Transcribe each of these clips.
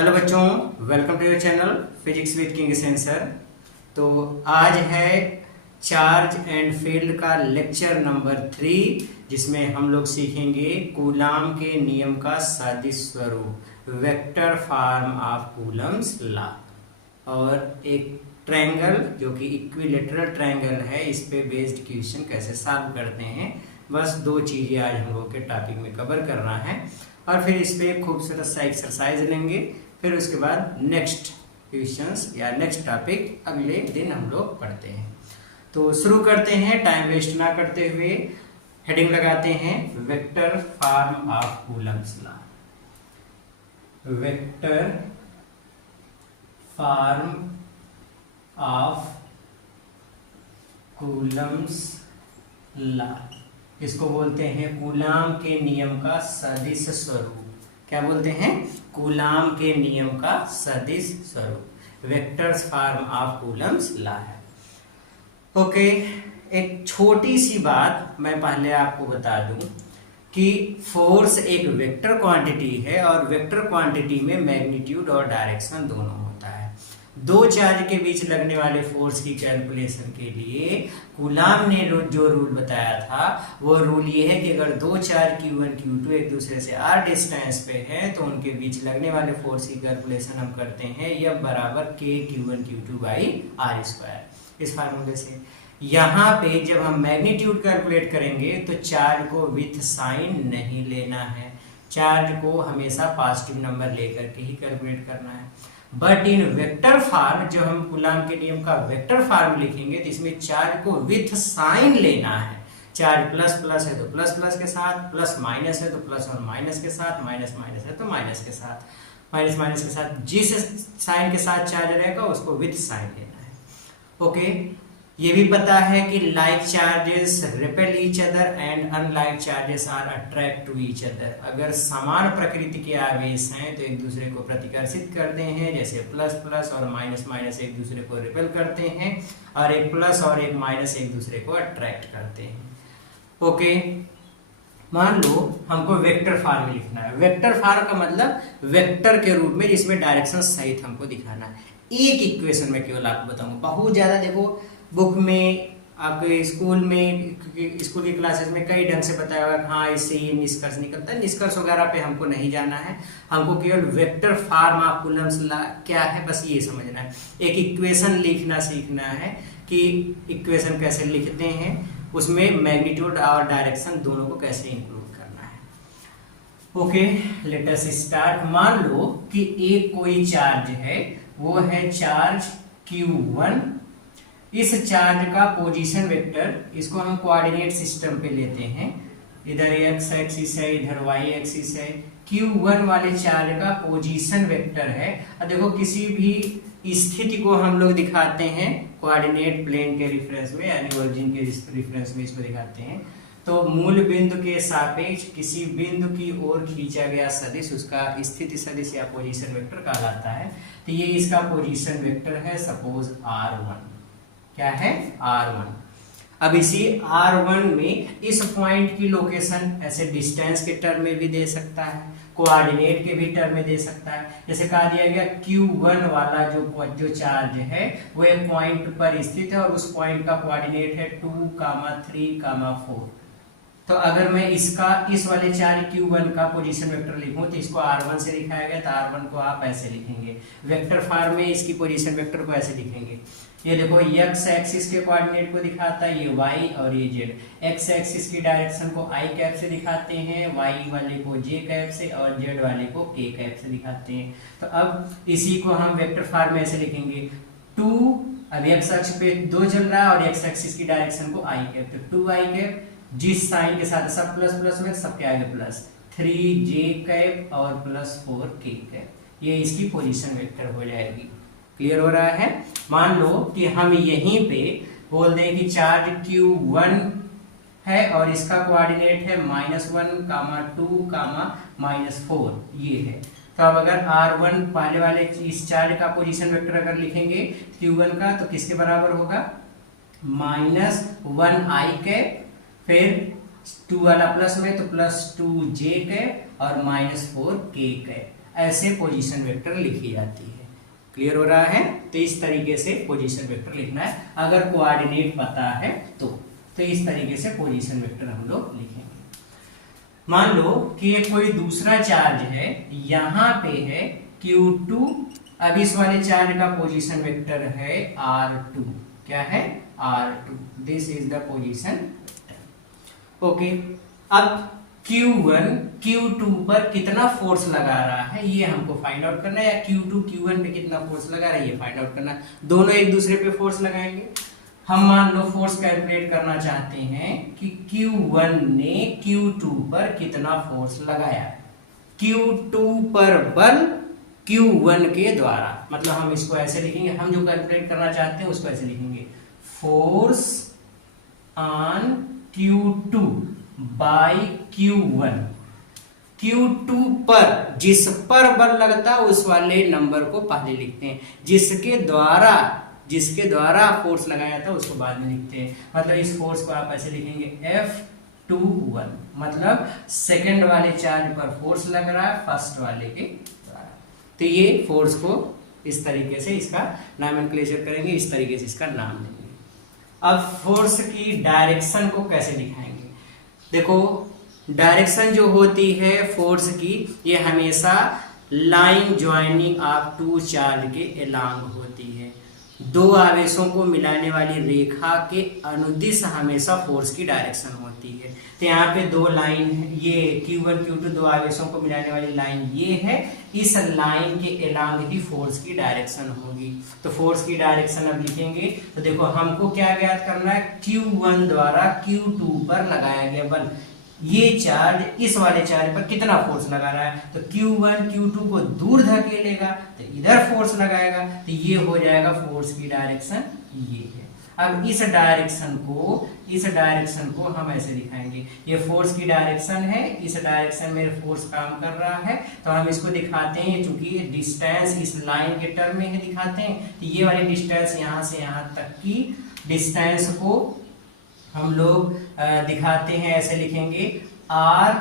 Hello बच्चों, welcome to your channel physics with king sensor. तो आज है चार्ज एंड फील्ड का लेक्चर नंबर 3, जिसमें हम लोग सीखेंगे कूलाम के नियम का सदिश स्वरूप, vector form of Coulomb's law, और एक ट्रायंगल जो कि इक्विलेटरल ट्रायंगल है, इस पे बेस्ड क्वेश्चन कैसे सॉल्व करते हैं। बस दो चीजें आज हम लोग के टॉपिक में कवर करना है और फिर इस पे खूबसूरत सा एक्सरसाइज लेंगे। फिर उसके बाद नेक्स्ट क्वेश्चंस या नेक्स्ट टॉपिक अगले दिन हम लोग पढ़ते हैं। तो शुरू करते हैं, टाइम वेस्ट ना करते हुए। हेडिंग लगाते हैं vector form of Coulomb's law. Vector form of Coulomb's law, इसको बोलते हैं कूलाम के नियम का सदिश स्वरूप। क्या बोलते हैं? कूलाम के नियम का सदिश स्वरूप, vectors form of Coulomb's law है। ओके, एक छोटी सी बात मैं पहले आपको बता दूं कि फोर्स एक वेक्टर क्वांटिटी है और वेक्टर क्वांटिटी में मैग्नीट्यूड और डायरेक्शन दोनों होता है। दो चार्ज के बीच लगने वाले फोर्स की कैलकुलेशन के लिए कूलाम ने जो रूल बताया था, वो रूल ये है कि अगर दो चार्ज Q1 Q2 एक दूसरे से r डिस्टेंस पे हैं तो उनके बीच लगने वाले फोर्स की कैलकुलेशन हम करते हैं F बराबर K Q1 Q2 by r square. इस फार्मूले से यहाँ पे जब हम मैग्नीट्यूड कैलकुलेट करेंगे तो चार्ज को विथ साइन नहीं लेना है, चार्ज को हमेशा पॉजिटिव नंबर लेकर के ही कैलकुलेट करना है। बट इन वेक्टर फॉर्म, जो हम कूलाम के नियम का वेक्टर फॉर्म लिखेंगे तो इसमें चार्ज को विथ साइन लेना है। चार्ज प्लस प्लस है तो प्लस प्लस के साथ, प्लस माइनस है तो प्लस और माइनस के साथ, माइनस माइनस है तो माइनस के साथ, माइनस माइनस के साथ, जिस साइन के साथ चार्ज रहेगा उसको विथ साइन लेना है। ओके, ये भी पता है कि like charges repel each other and unlike charges are attract to each other. अगर समान प्रकृति के आवेश हैं तो एक दूसरे को प्रतिकर्षित करते हैं, जैसे प्लस प्लस और माइनस माइनस एक दूसरे को रिपेल करते हैं और एक प्लस और एक माइनस एक दूसरे को अट्रैक्ट करते हैं। ओके, मान लो हमको वेक्टर फॉर्म लिखना है। वेक्टर फॉर्म का मतलब वेक्टर के रूप में, जिसमें डायरेक्शन सहित हमको दिखाना है। एक इक्वेशन में केवल आपको बताऊंगा, बहुत ज्यादा देखो बुक में, आपके स्कूल में, स्कूल की क्लासेस में कई ढंग से बताया होगा, हाँ इससे ये निष्कर्ष निकलता है। निष्कर्ष वगैरह पे हमको नहीं जाना है, हमको केवल vector form of Coulomb's law क्या है बस ये समझना है। एक इक्वेशन लिखना सीखना है कि इक्वेशन कैसे लिखते हैं, उसमें मैग्नीट्यूड और डायरेक्शन दोनों को कैसे इंक्लूड करना है। Okay, let us start. मान लो कि एक कोई चार्ज है, वो है चार्ज Q1। इस चार्ज का पोजीशन वेक्टर, इसको हम कोऑर्डिनेट सिस्टम पे लेते हैं, इधर x एक्सिस है, इधर y एक्सिस है। Q1 वाले चार्ज का पोजीशन वेक्टर है। अब देखो, किसी भी स्थिति को हम लोग दिखाते हैं कोऑर्डिनेट प्लेन के रिफरेंस में, यानी ओरिजिन के रिफरेंस में इसको दिखाते हैं। तो मूल बिंदु के सापेक्ष किसी बिंदु की ओर खींचा गया सदिश उसका स्थिति सदिश या पोजीशन वेक्टर कहलाता है। तो ये इसका पोजीशन वेक्टर है, सपोज R1। क्या है? R1। अब इसी R1 में इस पॉइंट की लोकेशन ऐसे डिस्टेंस के टर्म में भी दे सकता है, कोऑर्डिनेट के भी टर्म में दे सकता है। जैसे कहा दिया गया Q1 वाला जो चार्ज है वो एक पॉइंट पर स्थित है और उस पॉइंट का कोऑर्डिनेट है 2, 3, 4। तो अगर मैं इसका, इस वाले चार्ज Q1 का पोजीशन वेक्टर लिखूं तो इसको R1 से लिखाया गया, तो R1 को आप ऐसे लिखेंगे। वेक्टर फॉर्म में इसकी पोजीशन वेक्टर को ऐसे लिखेंगे। ये देखो, x एक्सिस के कोऑर्डिनेट को दिखाता है, ये y और ये z। x एक्सिस की डायरेक्शन को i कैप से दिखाते हैं, y वाले को j कैप से और z वाले को k कैप से दिखाते हैं। तो अब इसी को हम वेक्टर फॉर्म में ऐसे लिखेंगे 2, अब x अक्ष पे 2 चल रहा है और x एक्सिस की डायरेक्शन को i कैप, तो 2i कैप, जिस साइन के साथ सब प्लस प्लस में सबके आगे प्लस, 3j कैप और +4k कैप। ये इसकी पोजीशन वेक्टर हो जाएगी। क्लियर हो रहा है? मान लो कि हम यहीं पे बोल दें कि चार्ज Q1 है और इसका कोऑर्डिनेट है -1, 2, -4, ये है। तो अब अगर R1 पहले वाले इस चार्ज का पोजीशन वेक्टर अगर लिखेंगे Q1 का, तो किसके बराबर होगा? -1i कैप, फिर 2 वाला प्लस में तो +2j कैप और -4k कैप। ऐसे पोजीशन वेक्टर लिखी जाती है। क्लियर हो रहा है? तो इस तरीके से पोजीशन वेक्टर लिखना है, अगर कोऑर्डिनेट पता है तो इस तरीके से पोजीशन वेक्टर हम लोग लिखेंगे। मान लो कि ये कोई दूसरा चार्ज है, यहाँ पे है Q2, अब इस वाले चार्ज का पोजीशन वेक्टर है R2। क्या है? R2। This is the position vector. Okay, अब Q1 Q2 पर कितना फोर्स लगा रहा है ये हमको फाइंड आउट करना है, या Q2 Q1 पे कितना फोर्स लगा रहा है ये फाइंड आउट करना है। दोनों एक दूसरे पे फोर्स लगाएंगे। हम मान लो फोर्स कैलकुलेट करना चाहते हैं कि Q1 ने Q2 पर कितना फोर्स लगाया। Q2 पर बल Q1 के द्वारा, मतलब हम इसको ऐसे लिखेंगे, हम जो कैलकुलेट करना चाहते हैं उसको ऐसे लिखेंगे, force on Q2 bye Q1। Q2 पर जिस पर बल लगता है उस वाले नंबर को पहले लिखते हैं, जिसके द्वारा फोर्स लगाया था उसको बाद में लिखते हैं। मतलब इस फोर्स को आप ऐसे लिखेंगे F21, मतलब सेकंड वाले चार्ज पर फोर्स लग रहा है फर्स्ट वाले के द्वारा। तो ये फोर्स को इस तरीके से इसका नॉमेनक्लेचर करेंगे, इस तरीके से इसका नाम देंगे। अब फोर्स की डायरेक्शन को कैसे दिखाएंगे? देखो, डायरेक्शन जो होती है फोर्स की, ये हमेशा line joining of two charge के एलॉन्ग होती है। दो आवेशों को मिलाने वाली रेखा के अनुदिश हमेशा फोर्स की डायरेक्शन होती है। तो यहाँ पे दो लाइन है, ये Q1 Q2 दो आवेशों को मिलाने वाली लाइन ये है, इस लाइन के एलॉन्ग ही फोर्स की डायरेक्शन होगी। तो फोर्स की डायरेक्शन अब लिखेंगे, तो देखो हमको क्या ज्ञात करना है, Q1 द्वारा Q2 पर लगाया गया बल, ये चार्ज इस वाले चार्ज पर कितना फोर्स लगा रहा है। तो Q1 Q2 को दूर धकेलेगा तो इधर फोर्स लगाएगा, तो ये हो जाएगा फोर्स की डायरेक्शन ये है। अब इस डायरेक्शन को हम ऐसे दिखाएंगे, ये फोर्स की डायरेक्शन है, इस डायरेक्शन में फोर्स काम कर रहा है, तो हम इसको दिखाते हैं, चूंकि डिस्टेंस इस लाइन के टर्म में है दिखाते हैं, तो ये वाली डिस्टेंस यहाँ से यहाँ तक की डिस्टेंस को हम लोग दिखाते हैं, ऐसे लिखेंगे R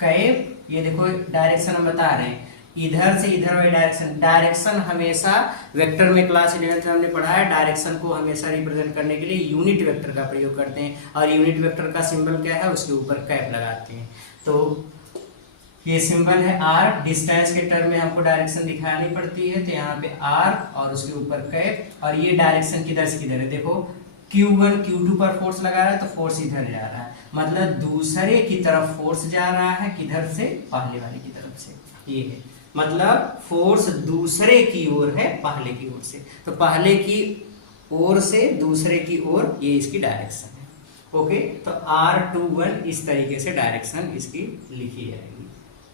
कैप। ये देखो डायरेक्शन हम बता रहे हैं, इधर से इधर वाली डायरेक्शन हमेशा वेक्टर में क्लास 11th में हमने पढ़ा है, डायरेक्शन को हमेशा रिप्रेजेंट करने के लिए यूनिट वेक्टर का प्रयोग करते हैं, और यूनिट वेक्टर का सिंबल क्या है, उसके ऊपर कैप लगाते हैं। तो ये सिंबल है R, डिस्टेंस के टर्म में हमको डायरेक्शन दिखानी पड़ती है, तो यहाँ पे R और उसके ऊपर कैप, और ये डायरेक्शन किधर से किधर है, देखो Q1 Q2 पर फोर्स लगा रहा है तो फोर्स इधर जा रहा है, मतलब दूसरे की तरफ फोर्स जा रहा है, किधर से, पहले वाले की तरफ से। ये है मतलब फोर्स दूसरे की ओर है पहले की ओर से, तो पहले की ओर से दूसरे की ओर, ये इसकी डायरेक्शन है। ओके, तो R21 इस तरीके से डायरेक्शन इसकी लिखी जाएगी।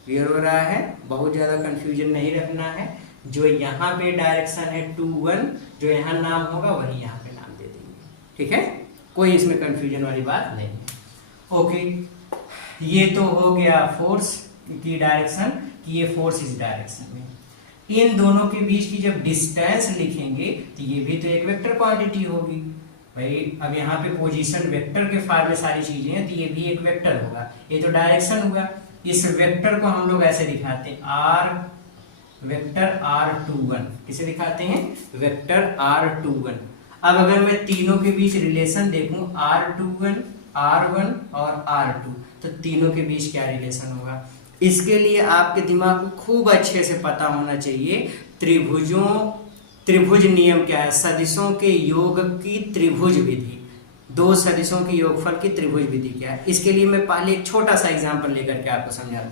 क्लियर हो रहा है? बहुत ज्यादा कंफ्यूजन नहीं रखना है, जो यहाँ पे डायरेक्शन है 21, जो यहाँ नाम होगा वही यहाँ पे नाम दे देंगे। ठीक है, कोई इसमें कंफ्यूजन वाली बात नहीं है। ओके, ये तो हो गया फोर्स की डायरेक्शन कि ये फोर्स इस डायरेक्शन में। इन दोनों के बीच की जब डिस्टेंस लिखेंगे तो ये भी तो एक वेक्टर क्वांटिटी होगी भाई। अब यहाँ पे पोजीशन वेक्टर के फॉर्म में सारी चीजें हैं, तो ये भी एक वेक्टर होगा, ये तो डायरेक्शन हुआ। इस वेक्टर को हम लोग ऐसे दिखाते हैं, R वेक्टर R21, किसे दिखाते हैं, वेक्टर R21। अब अगर मैं तीनों के बीच रिलेशन देखूं, R21 R1 और R2, तो तीनों के बीच क्या रिलेशन होगा, इसके लिए आपके दिमाग को खूब अच्छे से पता होना चाहिए। त्रिभुज नियम क्या है, सदिशों के योग की त्रिभुज विधि, दो सदिशों के योगफल की त्रिभुज विधि क्या है। इसके लिए मैं पहले एक छोटा सा एग्जांपल लेकर के आपको समझा दूं।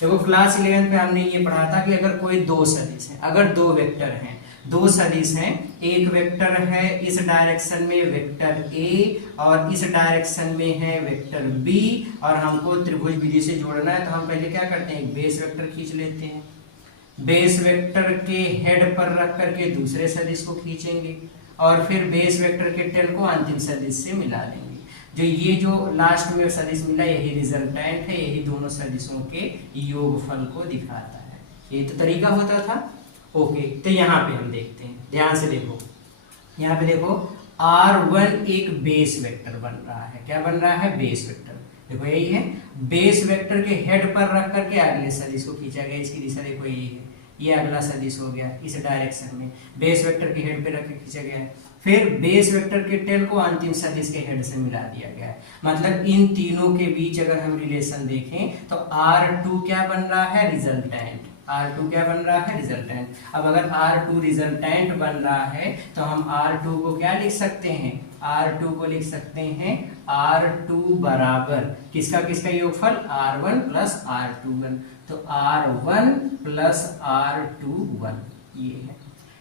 देखो क्लास 11 पे हमने ये पढ़ा था कि अगर कोई दो सदिश है, अगर दो वेक्टर हैं, दो सदिश हैं, एक वेक्टर है इस डायरेक्शन में वेक्टर A और इस डायरेक्शन में है वेक्टर B, और हमको त्रिभुज विधि से जोड़ना है, तो हम पहले क्या करते हैं, एक बेस वेक्टर खींच लेते हैं, बेस वेक्टर के हेड पर रख करके दूसरे सदिश को खींचेंगे, और फिर बेस वेक्टर के टेल को अंतिम सदिश से मिला देंगे। जो ये जो लास्ट में सदिश मिला यही रिजल्टेंट है, यही दोनों सदिशों के योगफल को दिखाता है। ये तो तरीका होता था। ओके, तो यहाँ पे हम देखते हैं, ध्यान से देखो, यहाँ पे देखो R1 एक बेस वेक्टर बन रहा है, क्या बन रहा है, बेस वेक्टर। देखो यही है, बेस वेक्टर के हेड पर रख करके अगले सदिश को खींचा गया, इसकी दिशा देखो यही है, ये अगला सदिश हो गया इस डायरेक्शन में, बेस वेक्टर के हेड पे रख के खींचा गया है। फिर बेस वेक्टर के टेल को अंतिम सदिश के हेड से मिला दिया गया है। मतलब इन तीनों के बीच अगर हम रिलेशन देखें तो R2 क्या बन रहा है, रिजल्टेंट। R2 क्या बन रहा है, रिजल्टेंट। अब अगर R2 रिजल्टेंट बन रहा है तो हम R2 को क्या लिख सकते हैं, R2 को लिख सकते हैं R2 बराबर किसका किसका योगफल, R1 प्लस R21। तो R1 प्लस R21 ये है।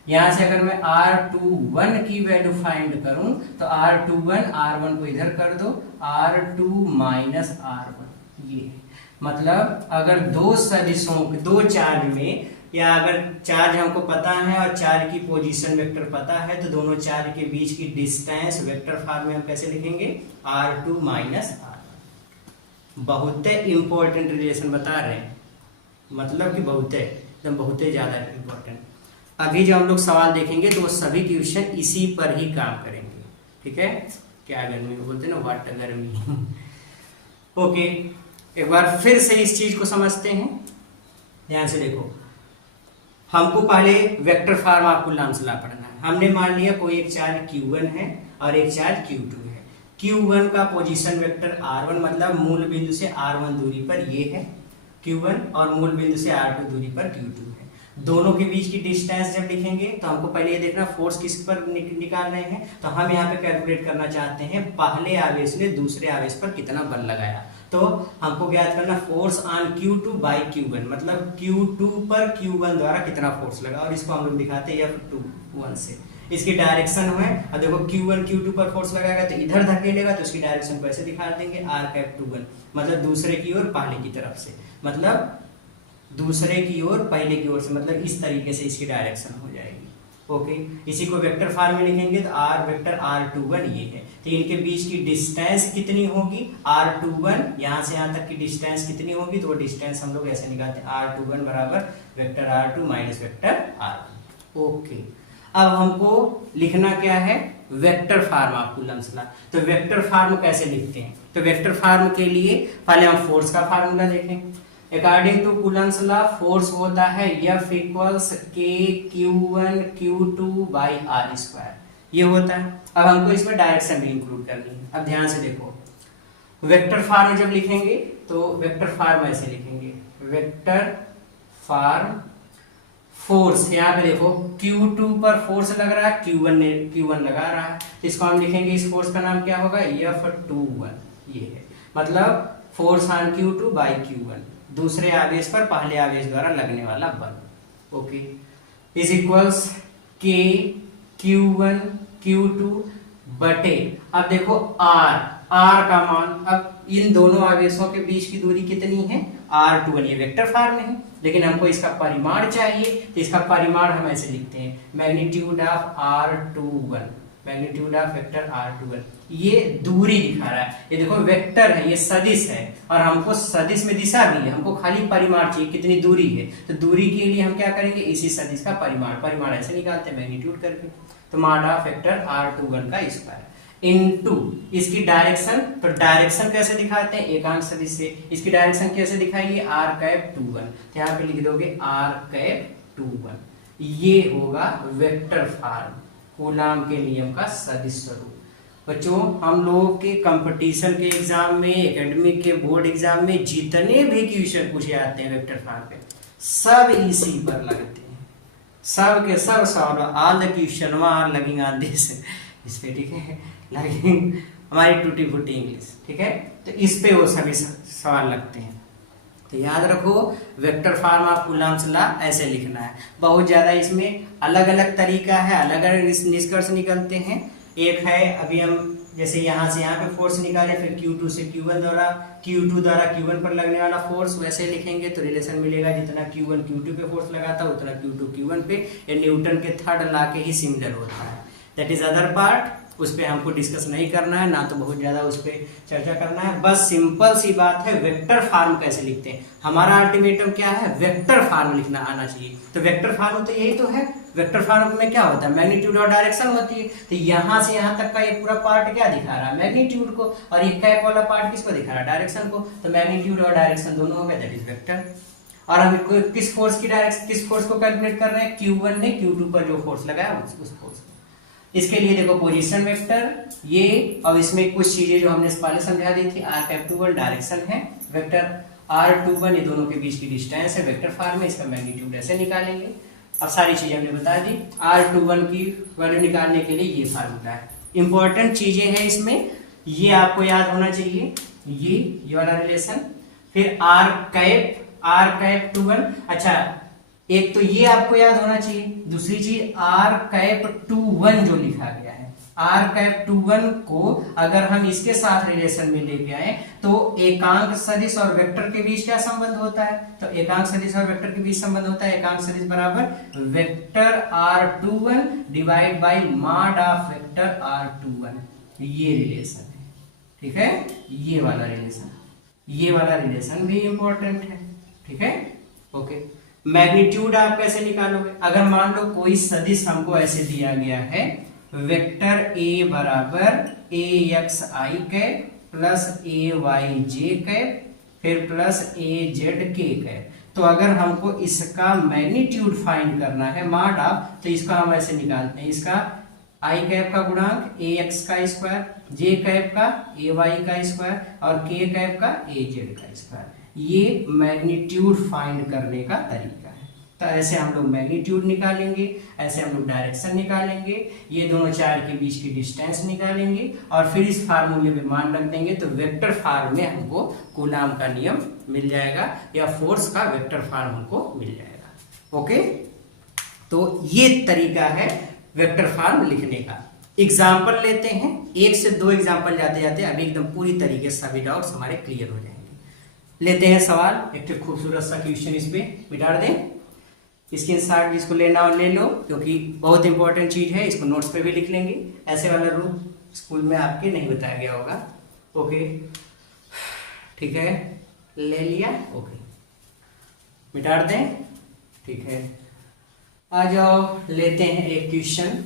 यहां से अगर मैं R21 की वैल्यू फाइंड करूं तो R21 R1 को इधर कर दो, R2 माइनस R1 ये है। मतलब अगर दो सदिशों दो चार्ज में, या अगर चार्ज हमको पता है और चार्ज की पोजीशन वेक्टर पता है तो दोनों चार्ज के बीच की डिस्टेंस वेक्टर फॉर्म में हम कैसे लिखेंगे, R2 माइनस R1। बहुत इंपॉर्टेंट रिलेशन बता रहे हैं, मतलब कि बहुत एकदम बहुत ज्यादा इंपॉर्टेंट। अभी जो हम लोग सवाल देखेंगे तो वो सभी क्वेश्चन इसी पर ही काम करेंगे, ठीक है। क्या गर्मी बोलते हैं ना, वाट गर्मी। ओके, एक बार फिर से इस चीज को समझते हैं, ध्यान से देखो। हमको पहले वेक्टर फॉर्म आपको नामसला पढ़ना है। हमने मान लिया कोई एक चार्ज Q1 है और एक चार्ज Q2 है। Q1 का पोजीशन वेक्टर R1 मतलब मूल बिंदु से R1 दूरी पर ये है Q1, और मूल बिंदु से R2 दूरी पर Q2 है। दोनों के बीच की डिस्टेंस जब लिखेंगे तो हमको पहले ये देखना फोर्स किस पर निकाल रहे हैं। तो हम यहाँ पे कैलकुलेट करना चाहते हैं पहले आवेश ने दूसरे आवेश पर कितना बल लगाया। तो हमको ज्ञात करना force on Q2 by Q1, मतलब Q2 पर Q1 द्वारा कितना फोर्स लगा, और इसको हम लोग दिखाते हैं F21 से। इसकी डायरेक्शन है, और देखो Q1 Q2 पर फोर्स लगाएगा तो इधर धकेलेगा, तो उसकी डायरेक्शन को ऐसे दिखा देंगे R⁻²1, मतलब दूसरे की ओर पहले की तरफ से, मतलब दूसरे की ओर पहले की ओर से, मतलब इस तरीके से इसकी डायरेक्शन हो जाएगी। ओके, इसी को वेक्टर फॉर्म में लिखेंगे तो R वेक्टर R21 ये है। तो इनके बीच की डिस्टेंस कितनी होगी, R21, यहाँ से यहाँ तक की डिस्टेंस कितनी होगी, तो वो डिस्टेंस हम लोग ऐसे निकालते हैं R21 बराबर vector R2 minus vector R1। Okay, अब हमको लिखना क्या है, vector form of Coulomb's law. तो वेक्टर फॉर्म कैसे लिखते हैं, तो वेक्टर फॉर्म के लिए पहले हम फोर्स का फार्मूला देखें। According to Coulomb's law force होता है F equals K Q1 Q2 by R², ये होता है। अब हमको इसमें डायरेक्शन भी इंक्लूड करनी है। अब ध्यान से देखो, वेक्टर फॉर्म जब लिखेंगे तो वेक्टर फॉर्म ऐसे लिखेंगे, वेक्टर फॉर्म फोर्स, यहाँ पे देखो Q2 पर फोर्स लग रहा है, Q1 लगा रहा है, तो इसको हम लिखेंगे, इस फोर्स का नाम क्या होगा, F21 ये है। मतलब force on Q2 by Q1, दूसरे आवेश पर पहले आवेश द्वारा लगने वाला बल। Okay, is equals K Q1 Q2 बटे, अब देखो R का मान, अब इन दोनों आवेशों के बीच की दूरी कितनी है, R21, ये वेक्टर फॉर्म नहीं, लेकिन हमको इसका परिमाण चाहिए, तो इसका परिमाण हम ऐसे लिखते हैं, magnitude of R21, magnitude of vector R21। ये दूरी दिखा रहा है, ये देखो वेक्टर है, ये सदिश है, और हमको सदिश में दिशा भी है, हमको खाली परिमाण चाहिए कितनी दूरी है। तो दूरी के लिए हम क्या करेंगे, इसी सदिश का परिमाण ऐसे निकालते हैं मैग्नीट्यूड करके। तो मॉड ऑफ वेक्टर R21 का स्क्वायर इनटू इसकी डायरेक्शन, तो डायरेक्शन कैसे दिखाते हैं, एकांक सदिश से। इसकी डायरेक्शन कैसे दिखाएंगे, R⁻²1, तो यहाँ पे लिख दोगे R⁻²1, ये होगा वेक्टर फॉर्म कूलाम के नियम का सदिश स्वरूप। बच्चों, हम लोगों के कंपटीशन के एग्जाम में, एकेडमिक के बोर्ड एग्जाम में जितने भी क्वेश्चन पूछे जाते हैं वेक्टर फॉर्म पे, सब इसी पर लगते हैं, सब के सब सवाल, all the question are lagging on this, इस पे, ठीक है, लगिंग हमारी टूटी फूटी इंग्लिश, ठीक है। तो इस पे वो सभी सवाल लगते हैं। तो याद रखो, vector form of Coulomb's law ऐसे लिखना है। बहुत ज्यादा इसमें अलग अलग तरीका है, अलग अलग निष्कर्ष निकलते हैं। एक है, अभी हम जैसे यहाँ से यहाँ पे फोर्स निकाले, फिर Q2 से Q1 द्वारा, Q2 द्वारा Q1 पर लगने वाला फोर्स, वैसे लिखेंगे तो रिलेशन मिलेगा, जितना Q1 Q2 पे फोर्स लगाता उतना Q2 Q1 पे, ये न्यूटन के थर्ड लॉ के ही सिमिलर होता है। That is other part. उस पर हमको डिस्कस नहीं करना है, ना तो बहुत ज़्यादा उस पर चर्चा करना है। बस सिंपल सी बात है, वेक्टर फार्म कैसे लिखते हैं। हमारा अल्टीमेटम क्या है, वेक्टर फार्म लिखना आना चाहिए। तो वेक्टर फार्म तो यही तो है। वेक्टर फार्म में क्या होता है, मैग्नीट्यूड और डायरेक्शन होती है। तो यहाँ से यहाँ तक का ये पूरा पार्ट क्या दिखा रहा है, मैग्नीट्यूड को, और ये कैप वाला पार्ट किसको दिखा रहा है, डायरेक्शन को। तो मैग्नीट्यूड और डायरेक्शन दोनों हो गए, दैट इज वेक्टर। और हम किस फोर्स की डायरेक्शन, किस फोर्स को कैलकुलेट कर रहे हैं, Q1 ने Q2 पर जो फोर्स लगाया उस फोर्स को। इसके लिए देखो पोजीशन वेक्टर ये, और इसमें कुछ चीजें जो हमने पहले समझा दी थी, r₂1 डायरेक्शन है, वेक्टर r₂1 ये दोनों के बीच की डिस्टेंस है, वेक्टर फॉर्म में। इसका मैग्नीट्यूड ऐसे निकालेंगे। अब सारी चीजें हमने बता दी। r₂1 की वैल्यू निकालने के लिए ये फार्मूला है। इंपॉर्टेंट चीजें हैं इसमें, ये आपको याद होना चाहिए, ये वाला रिलेशन। फिर r₂1, अच्छा एक तो ये आपको याद होना चाहिए, दूसरी चीज r₂1 जो लिखा गया है, r₂1 को अगर हम इसके साथ रिलेशन में लेके आए तो एकांक सदिश और वेक्टर के बीच क्या संबंध होता है, तो एकांक सदिश और वेक्टर के बीच संबंध होता है, एकांक सदिश बराबर vector r₂1 divide by mod of vector r₂1, ये रिलेशन है। ठीक है, ये वाला रिलेशन भी इंपॉर्टेंट है। ठीक है, ओके। मैग्नीट्यूड आप कैसे निकालोगे, अगर मान लो कोई सदिश हमको ऐसे दिया गया है, वेक्टर a बराबर axi cap plus ayj cap फिर प्लस azk कैप, तो अगर हमको इसका मैग्नीट्यूड फाइंड करना है, मॉड ऑफ, तो इसका हम ऐसे निकालते हैं, इसका i कैप का गुणांक ax का स्क्वायर, j कैप का ay का स्क्वायर और k कैप का az का स्क्वायर। ये मैग्नीट्यूड फाइंड करने का तरीका है। तो ऐसे हम लोग मैग्नीट्यूड निकालेंगे, ऐसे हम लोग डायरेक्शन निकालेंगे, ये दोनों चार के बीच की डिस्टेंस निकालेंगे और फिर इस फार्मूले में मान रख देंगे, तो वेक्टर फॉर्म में हमको कूलाम का नियम मिल जाएगा, या फोर्स का वेक्टर फॉर्म हमको मिल जाएगा। ओके, तो ये तरीका है वेक्टर फॉर्म लिखने का। एग्जाम्पल लेते हैं, 1 से 2 एग्जाम्पल जाते जाते अभी एकदम पूरी तरीके से सभी डाउट्स हमारे क्लियर हो जाएंगे। लेते हैं सवाल, एक खूबसूरत सा क्वेश्चन इस पे मिटा दें। स्क्रीनशॉट जिसको लेना हो ले लो, क्योंकि बहुत इंपॉर्टेंट चीज है, इसको नोट्स पे भी लिख लेंगे। ऐसे वाला रूल स्कूल में आपके नहीं बताया गया होगा। ओके, ठीक है, ले लिया, ओके, मिटा दें। ठीक है, आ जाओ लेते हैं एक क्वेश्चन।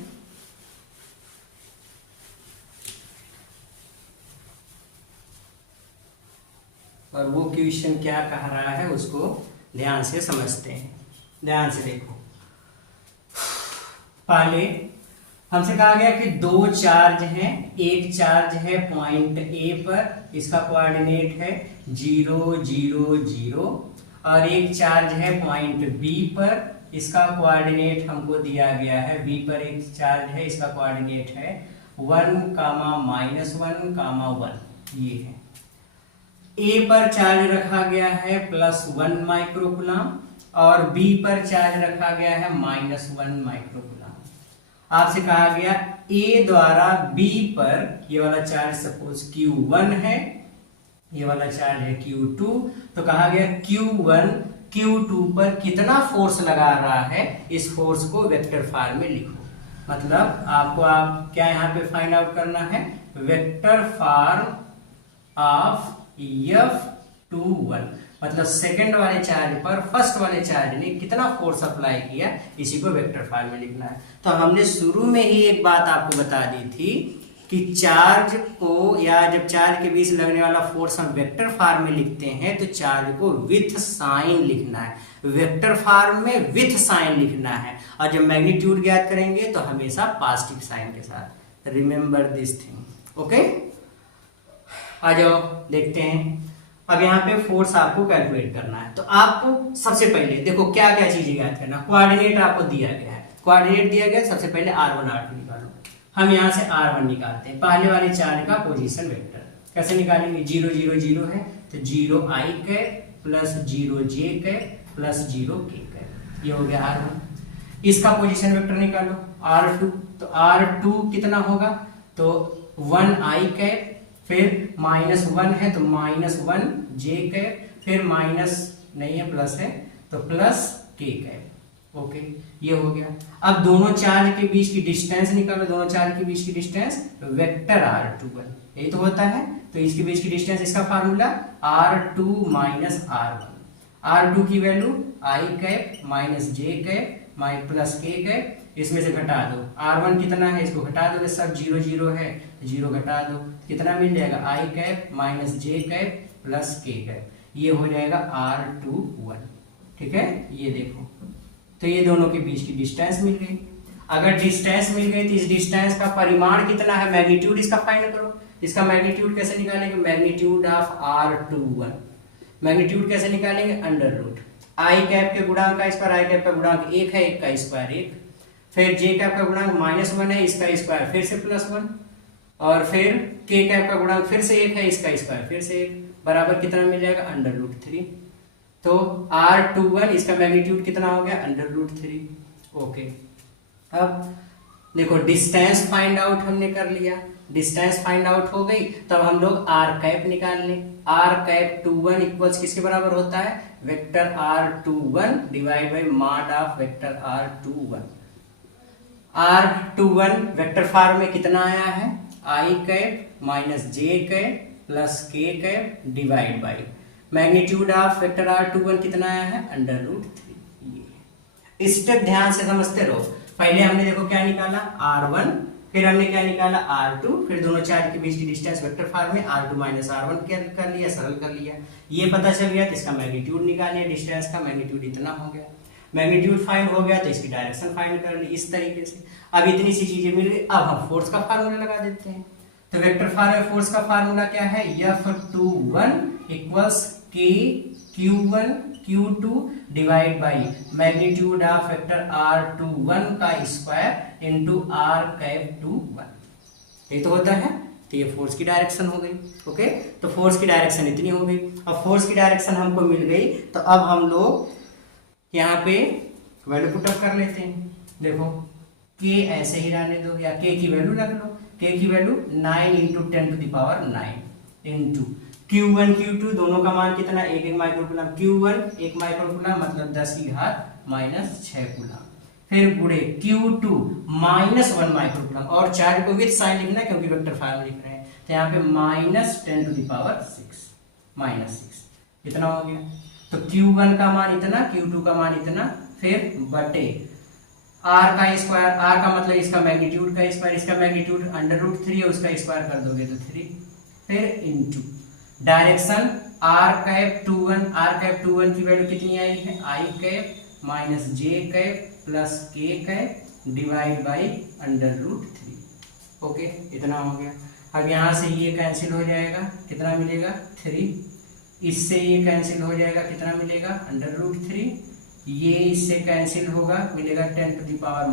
और वो क्वेश्चन क्या कह रहा है उसको ध्यान से समझते हैं। ध्यान से देखो, पहले हमसे कहा गया कि 2 चार्ज हैं, एक चार्ज है पॉइंट ए पर, इसका कोऑर्डिनेट है 0 0 0, और एक चार्ज है पॉइंट बी पर, इसका कोऑर्डिनेट हमको दिया गया है, बी पर एक चार्ज है, इसका कोऑर्डिनेट है 1, -1, 1, ये है। ए पर चार्ज रखा गया है +1 माइक्रोकूलम और बी पर चार्ज रखा गया है -1 माइक्रोकूलम। आपसे कहा गया ए द्वारा बी पर, ये वाला चार्ज सपोज Q1 है, ये वाला चार्ज है Q2, तो कहा गया Q1 Q2 पर कितना फोर्स लगा रहा है, इस फोर्स को वेक्टर फॉर्म में लिखो। मतलब आपको आप क्या यहाँ पे फाइंड आउट करना है, वेक्टर फॉर्म ऑफ F21, मतलब सेकंड वाले चार्ज पर फर्स्ट वाले चार्ज ने कितना फोर्स अप्लाई किया, इसी को वेक्टर फॉर्म में लिखना है। तो हमने शुरू में ही एक बात आपको बता दी थी कि चार्ज को, या जब चार्ज के बीच लगने वाला फोर्स हम वेक्टर फॉर्म में लिखते हैं, तो चार्ज को विथ साइन लिखना है, वेक्टर फॉर्म में विथ साइन लिखना है, और जब मैग्नीट्यूड ज्ञात करेंगे तो हमेशा पॉजिटिव साइन के साथ। Remember this thing. ओके, आ जाओ देखते हैं। अब यहाँ पे फोर्स आपको कैलकुलेट करना है, तो आपको सबसे पहले देखो क्या क्या चीजें याद करना। कोऑर्डिनेट आपको दिया गया है, कोऑर्डिनेट दिया गया, सबसे पहले r1 r2 निकालो। हम यहाँ से r1 निकालते हैं, पहले वाले चार्ज का पोजीशन वेक्टर कैसे निकालेंगे, 0 0 0 है तो 0 i cap plus 0 j cap plus 0 k cap, ये हो गया r1। इसका पोजीशन वेक्टर निकालो r2, तो r2 कितना होगा, तो 1 i कैप, फिर -1 है तो -1 j कैप, फिर माइनस नहीं है प्लस है तो प्लस k कैप, ओके, ये हो गया। अब दोनों चार्ज के बीच की डिस्टेंस निकालो, दोनों चार्ज के बीच की डिस्टेंस वेक्टर r21, यही तो होता है। तो इसके बीच की डिस्टेंस, इसका formula r2 minus r1, r2 की value i cap minus j cap plus k cap, इसमें से घटा दो। r1 कितना है, इसको घटा दो, सब 0 0 है, 0 घटा दो, कितना मिल जाएगा, i cap minus j cap plus k cap, ये हो जाएगा r21। ठीक है, ये देखो, तो ये दोनों के बीच की डिस्टेंस मिल गई। अगर डिस्टेंस मिल गई तो इस डिस्टेंस का परिमाण कितना है, मैग्नीट्यूड इसका फाइंड करो। इसका मैग्नीट्यूड कैसे निकालेंगे, मैग्नीट्यूड ऑफ r21, मैग्नीट्यूड कैसे निकालेंगे, अंडर रूट आई कैप के गुणांक का स्क्वायर, आई कैप का गुणांक 1 है, 1 का स्क्वायर 1, फिर जे कैप का गुणांक -1 है, इसका स्क्वायर फिर से +1, और फिर के कैप का गुणांक फिर से 1 है, इसका स्क्वायर फिर से 1, बराबर कितना मिल जाएगा, अंडर रूट 3। तो r21 इसका मैग्नीट्यूड कितना हो गया, अंडर रूट 3। ओके, अब देखो डिस्टेंस फाइंड आउट हमने कर लिया, डिस्टेंस फाइंड आउट हो गई, तब हम लोग r कैप निकाल लें। r कैप 21 इक्वल्स किसके बराबर होता है, vector r21 divide by mod of vector r21। r21 vector form में कितना आया है, i cap minus j cap plus k cap divide by magnitude of vector r21 कितना आया है, अंडर रूट 3। ये स्टेप ध्यान से समझते रहो। पहले हमने देखो क्या निकाला, r1, फिर हमने क्या निकाला, r2, फिर दोनों चार्ज के बीच की डिस्टेंस वेक्टर फॉर्म में r2 माइनस r1 कर लिया, सरल कर लिया, ये पता चल गया। तो इसका मैग्नीट्यूड निकालिए, डिस्टेंस का मैग्नीट्यूड इतना हो गया, मैग्नीट्यूड फाइंड हो गया, तो इसकी डायरेक्शन फाइंड कर ली इस तरीके से। अब इतनी सी चीजें मिल गई, अब हम फोर्स का फार्मूला लगा देते हैं। तो वेक्टर फॉर्म में फोर्स का फार्मूला क्या है, F21 equals k q1 q2 divide by magnitude of vector r21 का स्क्वायर इनटू r कैप 21, ये तो होता है। तो ये फोर्स की डायरेक्शन हो गई। ओके, तो फोर्स की डायरेक्शन इतनी हो गई। अब फोर्स की डायरेक्शन हमको मिल गई, तो अब हम लोग यहाँ पे वैल्यू पुटअप कर लेते हैं। देखो k ऐसे ही रहने दो, या k की वैल्यू रख लो, k की value 9 into 10⁹ into Q1 Q2 दोनों का मान कितना, 1 माइक्रोकूलम, Q1 1 माइक्रोकूलम मतलब 10 की घात -6 कूलम, फिर गुणे Q2 -1 माइक्रोकूलम, और चार्ज को विद साइन लिखना है क्योंकि वेक्टर फॉर्म लिख रहे हैं, तो यहाँ पे -10⁶ इतना हो गया। तो Q1 का मान इतना, Q2 का मान इतना, फिर बटे r का स्क्वायर, r का मतलब इसका मैग्नीट्यूड का स्क्वायर, इसका मैग्नीट्यूड अंडर रूट 3 है, उसका स्क्वायर कर दोगे तो 3, फिर इनटू डायरेक्शन r कैप 21 की वैल्यू कितनी आई है, i cap minus j cap plus k cap divide by under root 3। Okay, इतना हो गया। अब यहाँ से ये कैंसिल हो जाएगा, कितना मिलेगा 3, इससे ये कैंसिल हो जाएगा, कितना मिलेगा अंडर रूट 3, ये इससे कैंसिल होगा, मिलेगा 10⁻³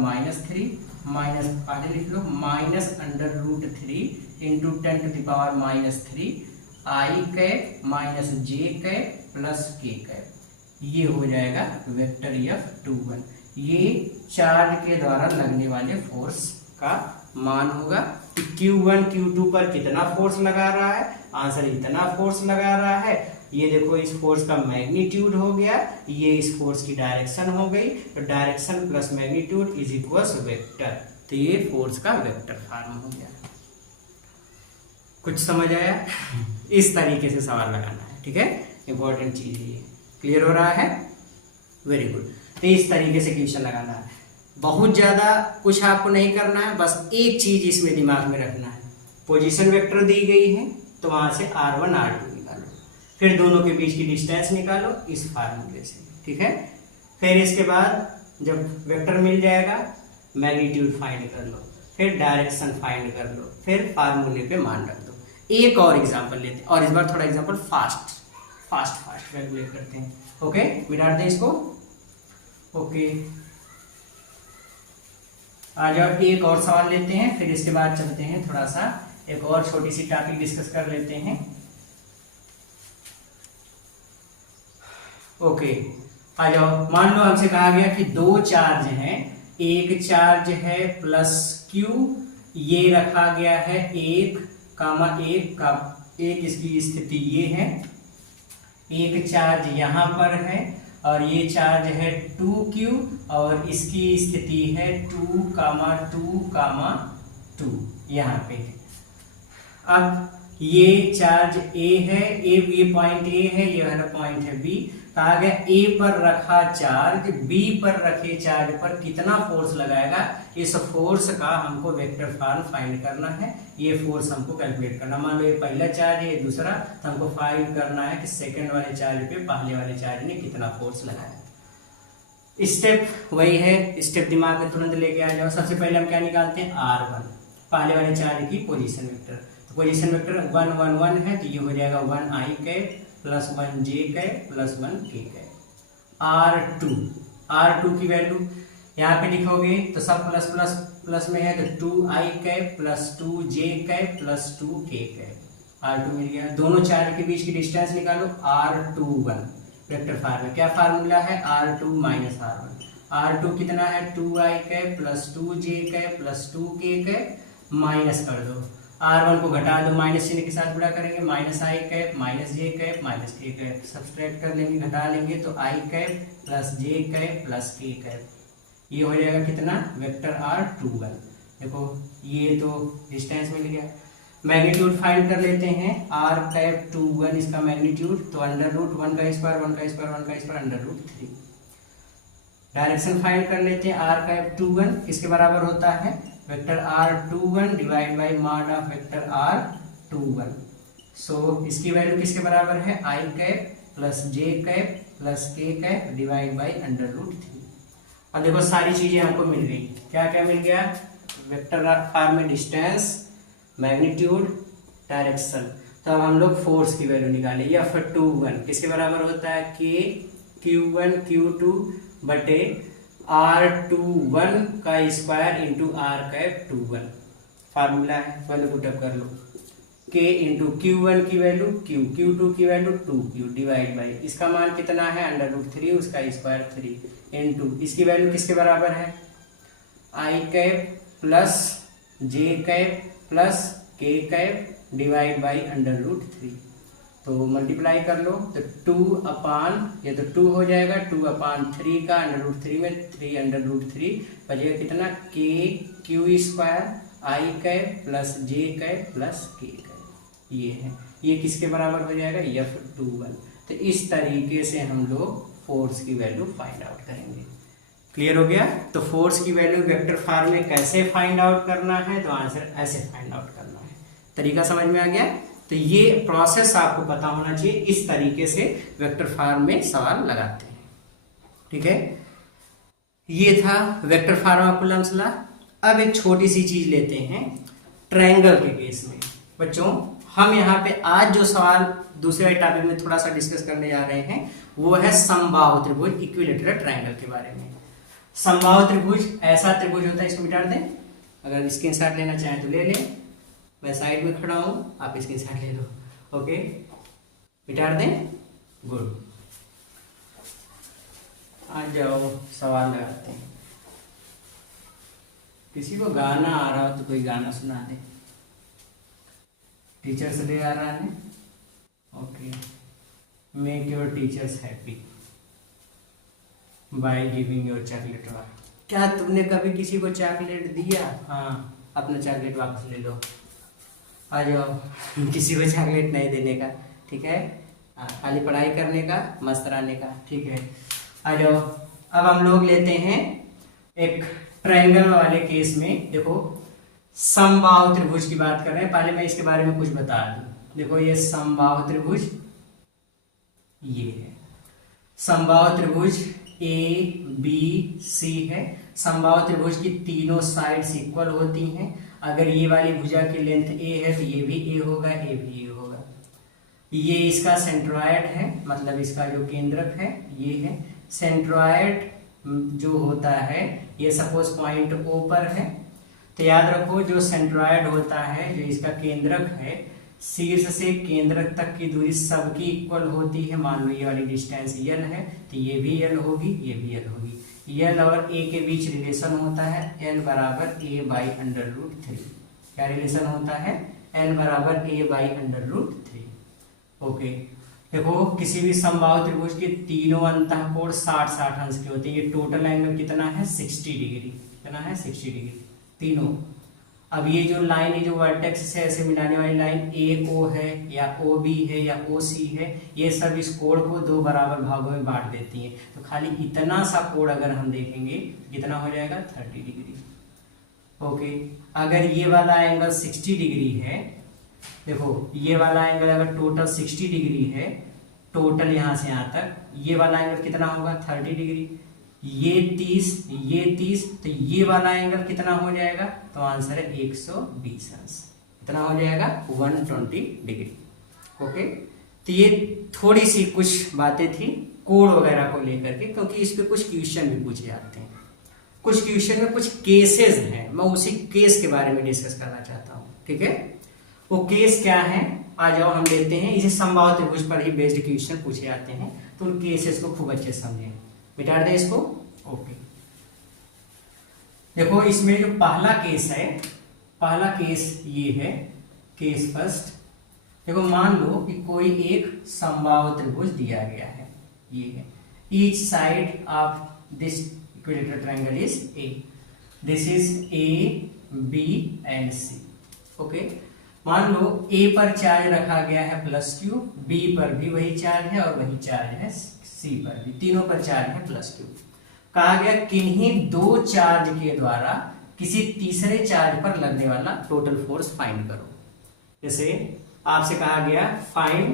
माइनस, आगे लिख लो, minus under root 3 into 10⁻³ i cap minus j cap plus k cap, ये हो जाएगा वेक्टर F21। ये चार्ज के द्वारा लगने वाले फोर्स का मान होगा कि Q1 Q2 पर कितना फोर्स लगा रहा है, आंसर इतना फोर्स लगा रहा है। ये देखो इस फोर्स का मैग्नीट्यूड हो गया, ये इस फोर्स की डायरेक्शन हो गई, तो direction plus magnitude is equals vector, तो ये फोर्स का वेक्टर फॉर्म हो गया। कुछ समझ आया? इस तरीके से सवाल लगाना है, ठीक है, इंपॉर्टेंट चीज है ये। क्लियर हो रहा है? Very good. तो इस तरीके से क्वेश्चन लगाना है, बहुत ज्यादा कुछ आपको नहीं करना है, बस एक चीज इसमें दिमाग में रखना है, पोजीशन वेक्टर दी गई है तो वहां से r1 r2 निकालो, फिर दोनों के बीच की डिस्टेंस निकालो इस फार्मूले से, ठीक है। फिर इसके बाद जब वेक्टर मिल जाएगा मैग्नीट्यूड फाइंड कर लो, फिर डायरेक्शन फाइंड कर लो, फिर फार्मूले पे मान रख दो। एक और एग्जांपल लेते हैं, और इस बार थोड़ा एग्जांपल फास्ट कैलकुलेट करते हैं। ओके, मिटा दें इसको। ओके, आ जाओ, एक और सवाल लेते हैं, फिर इसके बाद चलते हैं थोड़ा सा एक और छोटी सी टॉपिक डिस्कस कर लेते हैं। ओके, आ जाओ, मान लो हमसे कहा गया कि दो चार्ज हैं, एक चार्ज है प्लस Q, ये रखा गया है 1, एक इसकी स्थिति ये है, एक चार्ज यहाँ पर है और ये चार्ज है 2q और इसकी स्थिति है 2,2,2 यहाँ पे। अब ये चार्ज A है, ये पॉइंट A है, ये वाला पॉइंट है B। कहा गया A पर रखा चार्ज B पर रखे चार्ज पर कितना फोर्स लगाएगा, इस फोर्स का हमको वेक्टर फॉर्म फाइंड करना है। ये फोर्स हमको कैलकुलेट करना, मान लो ये पहला चार्ज है, ये दूसरा, तो हमको फाइंड करना है कि सेकंड वाले चार्ज पे पहले वाले चार्ज ने कितना फोर्स लगाया। स्टेप वही है, स्टेप दिमाग में तुरंत लेके आ जाओ। सबसे पहले हम क्या निकालते हैं, R1, पहले वाले चार्ज की पोजीशन वेक्टर। तो पोजीशन वेक्टर 1 1 1 है, तो ये हो जाएगा 1i cap plus 1j cap plus 1k cap. R2 की वैल्यू यहाँ पे लिखोगे तो सब प्लस प्लस प्लस में है, तो 2i cap plus 2j cap plus 2k cap. R2 मिल गया। दोनों चार्ज के बीच की डिस्टेंस निकालो, R21 वेक्टर फॉर्म में क्या फार्मूला है, R2 माइनस R1। R2 कितना है, 2i cap plus 2j cap plus 2k cap, minus कर दो। R1 को घटा दो, माइनस चिन्ह के साथ गुणा करेंगे, माइनस आई कैप माइनस जे कैप माइनस के कैप, सब्सट्रैक्ट कर लेंगे, घटा लेंगे, तो आई cap plus J cap plus K cap. ये हो जाएगा कितना, वेक्टर R21। देखो ये तो डिस्टेंस मिल गया। मैग्नीट्यूड फाइंड कर लेते हैं, R कैप 21 इसका मैग्नीट्यूड, तो अंडर रूट 1 का स्क्वायर 1 का स्क्वायर 1 का square under root 3। Direction find कर लेते हैं, R कैप 21 किसके बराबर होता है, vector R21 divide by mod of vector R21। So इसकी वैल्यू किसके बराबर है, I cap plus J cap plus K cap divide by under root 3। अब देखो सारी चीजें हमको मिल गई, क्या क्या मिल गया, वेक्टर फॉर्म में डिस्टेंस, मैग्नीट्यूड, डायरेक्शन। तो अब हम लोग फोर्स की वैल्यू निकालें। F21 किसके बराबर होता है, K Q1 Q2 बटे R21 का square into R cap 21 formula है, वैल्यू पुटअप कर लो। K इंटू Q1 की वैल्यू Q, Q2 की वैल्यू 2Q डिवाइड बाई इसका मान कितना है, अंडर रूट 3, उसका स्क्वायर 3 इंटू इसकी वैल्यू किसके बराबर है, I cap plus J cap plus K cap divide by under root 3। तो मल्टीप्लाई कर लो, तो 2 अपान, ये तो 2 हो जाएगा, 2 अपान 3 का अंडर रूट 3 में 3 अंडर रूट 3 बचेगा कितना, K Q स्क्वायर आई cap plus J cap plus K cap. ये है, ये किसके बराबर हो जाएगा, F21। तो इस तरीके से हम लोग फोर्स की वैल्यू फाइंड आउट करेंगे। क्लियर हो गया। तो फोर्स की वैल्यू वेक्टर फॉर्म में कैसे फाइंड आउट करना है, तो आंसर ऐसे फाइंड आउट करना है। तरीका समझ में आ गया। तो ये प्रोसेस आपको पता होना चाहिए, इस तरीके से वेक्टर फॉर्म में सवाल लगाते हैं। ठीक है, ये था vector form of Coulomb's law. अब एक छोटी सी चीज लेते हैं ट्रायंगल के केस में। बच्चों हम यहाँ पे आज जो सवाल दूसरे टॉपिक में थोड़ा सा डिस्कस करने जा रहे हैं वो है समबाहु त्रिभुज, इक्विलैटरल ट्रायंगल के बारे में। समबाहु त्रिभुज ऐसा त्रिभुज होता है, इसको मिटा दें, अगर स्क्रीनशॉट लेना चाहें तो ले लें, मैं साइड में खड़ा हूं, आप स्क्रीनशॉट ले लो। ओके, मिटा दें, गुड। आ जाओ सवाल लगाते हैं। किसी को गाना आ रहा हो तो कोई गाना सुना दे, टीचर्स डे आ रहा है। Okay, make your teachers happy by giving your chocolate bar. क्या तुमने कभी किसी को चॉकलेट दिया? हाँ, अपना चॉकलेट वापस ले लो। आ जाओ, किसी को चॉकलेट नहीं देने का, ठीक है, खाली पढ़ाई करने का, मस्त रहने का, ठीक है। आ जाओ, अब हम लोग लेते हैं एक ट्रायंगल वाले केस में। देखो समबाहु त्रिभुज की बात कर रहे हैं, पहले मैं इसके बारे में कुछ बता दूं। देखो ये समबाहु त्रिभुज, ये है समबाहु त्रिभुज ABC है। समबाहु त्रिभुज की तीनों साइड्स इक्वल होती हैं। अगर ये वाली भुजा की लेंथ A है तो ये भी A होगा, A भी A होगा। ये इसका सेंट्रॉयड है, मतलब इसका जो केंद्रक है ये है। सेंट्रॉयड जो होता है ये सपोज पॉइंट O पर है, तो याद रखो जो सेंट्रॉयड होता है, जो इसका केंद्रक है, शीर्ष से केंद्रक तक की दूरी सबकी इक्वल होती है। मान लो ये वाली डिस्टेंस L है तो ये भी L होगी, ये भी L होगी। L और A के बीच रिलेशन होता है L बराबर A बाई अंडर रूट 3। क्या रिलेशन होता है? L बराबर A by under root 3। Okay, देखो किसी भी समबाहु त्रिभुज के तीनों अंतःकोण 60-60 अंश के होते हैं। ये टोटल एंगल कितना है 60 डिग्री, कितना है 60 डिग्री तीनों। अब ये जो लाइन है जो वर्टेक्स से ऐसे मिलाने वाली लाइन ए ओ है या ओ बी है या ओ सी है, ये सब इस कोण को दो बराबर भागों में बांट देती है। तो खाली इतना सा कोण अगर हम देखेंगे कितना हो जाएगा 30 डिग्री। ओके, अगर ये वाला एंगल 60 डिग्री है, देखो ये वाला एंगल अगर टोटल 60 डिग्री है, टोटल यहां से यहां तक, ये वाला एंगल कितना होगा 30 डिग्री, ये 30, ये 30, तो ये वाला एंगल कितना हो जाएगा, तो आंसर है 120 अंश, कितना हो जाएगा 120 डिग्री। ओके, तो ये थोड़ी सी कुछ बातें थी कोण वगैरह को लेकर के, क्योंकि इस पे कुछ क्वेश्चन भी पूछे जाते हैं। कुछ क्वेश्चन में कुछ केसेस हैं, मैं उसी केस के बारे में डिस्कस करना चाहता हूँ। ठीक है, वो केस क्या है, आ जाओ हम देखते हैं। इसे समबाहु त्रिभुज पर ही बेस्ड क्वेश्चन पूछे जाते हैं, तो उन केसेस को खूब अच्छे से समझें। मिटा दे इसको। ओके, देखो इसमें जो पहला केस है, पहला केस ये है, केस फर्स्ट। देखो मान लो कि कोई एक समबाहु त्रिभुज दिया गया है, ये है, each side of this equilateral triangle is A, this is A B and C. Okay, मान लो ए पर चार्ज रखा गया है +q, बी पर भी वही चार्ज है और वही चार्ज है सी पर भी, तीनों पर चार्ज है +q। कहा गया किन्हीं दो चार्ज के द्वारा किसी तीसरे चार्ज पर लगने वाला टोटल फोर्स फाइंड करो। जैसे आपसे कहा गया find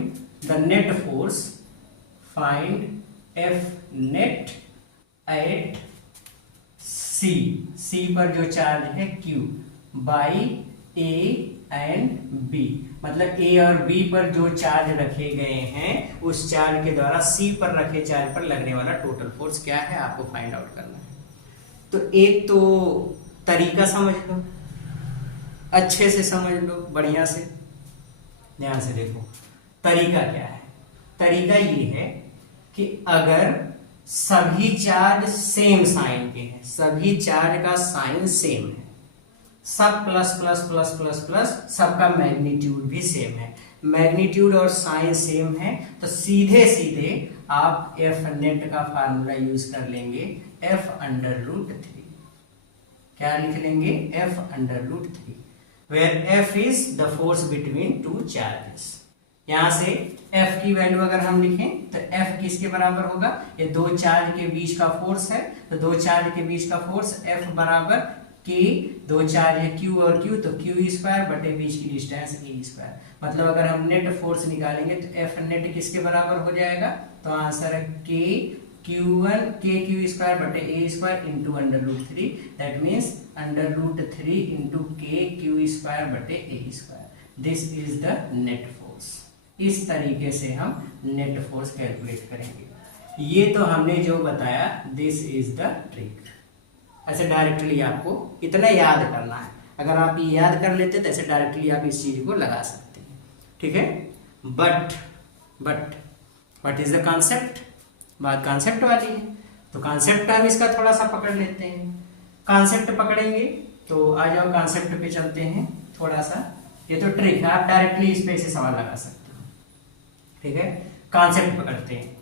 the net force, find F net at C पर जो चार्ज है q by A and B, मतलब ए और बी पर जो चार्ज रखे गए हैं उस चार्ज के द्वारा सी पर रखे चार्ज पर लगने वाला टोटल फोर्स क्या है आपको फाइंड आउट करना है। तो एक तो तरीका समझ लो, अच्छे से समझ लो, बढ़िया से ध्यान से देखो तरीका क्या है। तरीका ये है कि अगर सभी चार्ज सेम साइन के हैं, सभी चार्ज का साइन सेम है, सब plus plus plus plus plus, सबका मैग्नीट्यूड भी सेम है, मैग्नीट्यूड और साइन सेम है, तो सीधे सीधे आप एफ नेट का फार्मूला यूज कर लेंगे, f√3। क्या लिख लेंगे, f√3, where f is the force between two charges. यहां से f की वैल्यू अगर हम लिखें तो f किसके बराबर होगा, ये दो चार्ज के बीच का फोर्स है, तो दो चार्ज के बीच का फोर्स f बराबर k, दो चार्ज है q और q, तो q² बटे बीच की डिस्टेंस a²। मतलब अगर हम नेट फोर्स निकालेंगे तो f नेट किसके बराबर हो जाएगा, तो आंसर है k q² बटे a² into √3, that means √3 into k q² बटे a²। This is the net force. इस तरीके से हम नेट फोर्स कैलकुलेट करेंगे। ये तो हमने जो बताया, दिस इज द ट्रिक। ऐसे डायरेक्टली आपको इतना याद करना है, अगर आप ये याद कर लेते तो ऐसे डायरेक्टली आप इस चीज को लगा सकते हैं। ठीक है, but what is the concept, बात कॉन्सेप्ट वाली है, तो कॉन्सेप्ट हम इसका थोड़ा सा पकड़ लेते हैं। कॉन्सेप्ट पकड़ेंगे तो आ जाओ कॉन्सेप्ट पे चलते हैं थोड़ा सा। ये तो ट्रिक है, आप डायरेक्टली इस पे से सवाल लगा सकते हो। ठीक है, कॉन्सेप्ट पकड़ते हैं।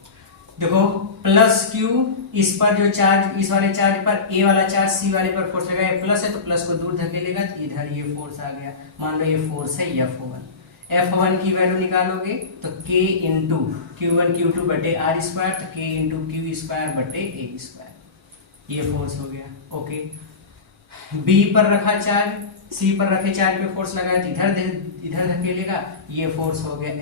देखो +q, इस पर जो चार्ज, इस वाले चार्ज पर ए वाला चार्ज सी वाले पर फोर्स लगा, प्लस है तो प्लस को दूर धकेलेगा, तो इधर ये फोर्स आ गया। मान लो ये फोर्स है F1 की वैल्यू निकालोगे तो k इंटू q1 q2 बटे r², तो k इंटू q² बटे a², ये फोर्स हो गया। ओके, B पर रखा चार्ज, C पर रखे चार्ज पे फोर्स लगाया तो इधर धकेलेगा, ये फोर्स हो गया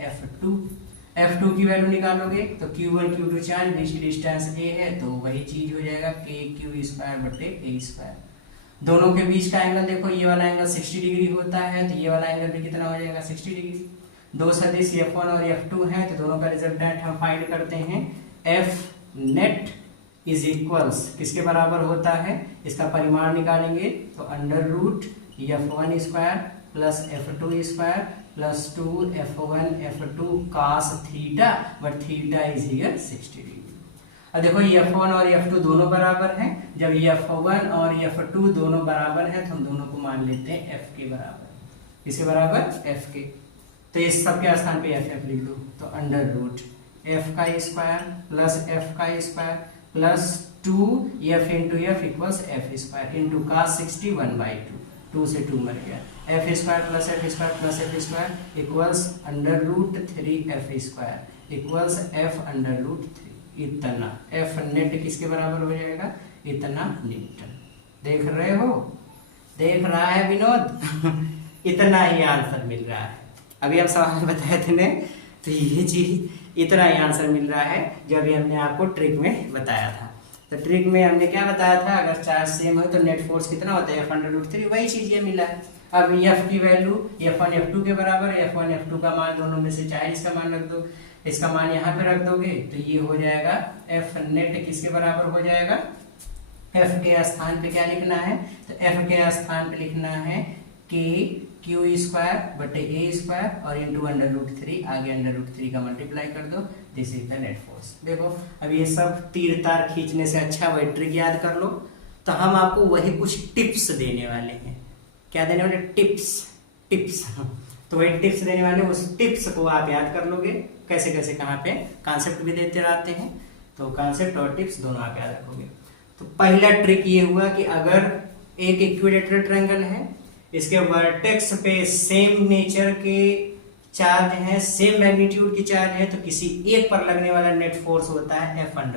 F2 की वैल्यू निकालोगे तो q1 q2 चार्ज, बीच की डिस्टेंस a है, तो वही चीज हो जाएगा k q² बटे a²। दोनों के बीच का एंगल देखो, ये वाला एंगल 60 डिग्री होता है, तो ये वाला एंगल भी कितना हो जाएगा 60 डिग्री। दो सदिश F1 और F2 है, तो दोनों का रिजल्टेंट हम फाइंड करते हैं। F नेट इज इक्वल्स किसके बराबर होता है, इसका परिमाण निकालेंगे तो √F1² plus F2² plus 2F1 F2 cos theta, but theta is here 60 degree. अब देखो F1 और F2 दोनों बराबर हैं, जब F1 और F2 दोनों बराबर हैं तो हम दोनों को मान लेते हैं F के बराबर। इसके बराबर F के, तो इस सब के स्थान पे F लिख दो, तो एफ का स्क्वायर प्लस एफ का square plus 2f into F equals F square into cos 60 1/2, 2 से 2 मर गया, F square plus F square equals √3 F square equals F √3। इतना एफ नेट किसके बराबर हो जाएगा? इतना न्यूटन। देख रहे हो, देख रहा है विनोद? इतना ही आंसर मिल रहा है। अभी हम सवाल बताए थे ने, तो ये चीज इतना ही आंसर मिल रहा है जो अभी हमने आपको ट्रिक में बताया था। तो ट्रिक में हमने क्या बताया था, अगर चार्ज सेम हो तो नेट फोर्स कितना होता है? F/√3। वही चीज ये मिला है। अब F की वैल्यू F1 F2 के बराबर है, F1 F2 का मान दोनों में से चाहे इसका मान रख दो, इसका मान यहाँ पे रख दोगे तो ये हो जाएगा F नेट किसके बराबर हो जाएगा? F के स्थान पे क्या लिखना है? तो F के स्थान पे लिखना है K Q स्क्वायर बटे A स्क्वायर और इंटू √3, आगे √3 का मल्टीप्लाई कर दो, this is the net force. देखो अब ये सब तीर तार खींचने से अच्छा वही ट्रिक याद कर लो। तो हम आपको वही कुछ टिप्स देने वाले हैं। क्या देने वाले? टिप्स। तो वही टिप्स देने वाले, उस टिप्स को आप याद कर लोगे। कैसे कैसे कहाँ पे कॉन्सेप्ट भी देते रहते हैं, तो कॉन्सेप्ट और टिप्स दोनों आप याद रखोगे। तो पहला ट्रिक ये हुआ कि अगर एक इक्विलेटरल ट्रायंगल है, इसके वर्टेक्स पे सेम नेचर के चार्ज है, सेम मैग्नीट्यूड की चार्ज है, तो किसी एक पर लगने वाला नेट फोर्स होता है F/√3।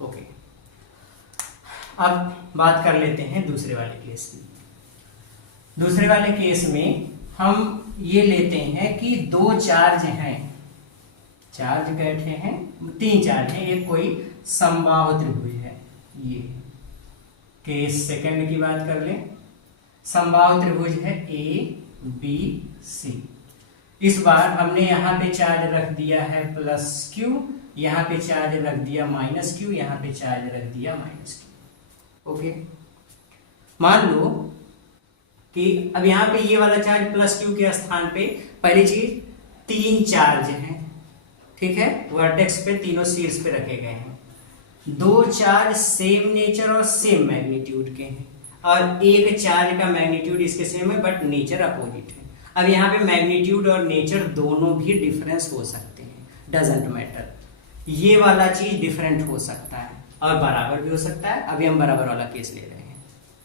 ओके, अब बात कर लेते हैं दूसरे वाले केस की। दूसरे वाले केस में हम ये लेते हैं कि दो चार्ज हैं, चार्ज बैठे हैं, 3 चार्ज हैं, एक कोई समबाहु त्रिभुज है। ये केस सेकंड की बात कर लें, समबाहु त्रिभुज है ABC। इस बार हमने यहाँ पे चार्ज रख दिया है +Q, यहाँ पे चार्ज रख दिया -Q, यहाँ पे चार्ज रख दिया -Q। ओके, मान लो कि अब यहाँ पे ये वाला चार्ज +Q के स्थान पे पहली चीज 3 चार्ज हैं, ठीक है, वर्टेक्स पे तीनों शीर्ष पे रखे गए हैं। 2 चार्ज सेम नेचर और सेम मैग्नीट्यूड के हैं, और एक चार्ज का मैग्नीट्यूड इसके सेम है बट नेचर अपोजिट है। अब यहाँ पे मैग्नीट्यूड और नेचर दोनों भी डिफरेंस हो सकते हैं, डजंट मैटर। ये वाला चीज डिफरेंट हो सकता है और बराबर भी हो सकता है। अभी हम बराबर वाला केस ले रहे हैं,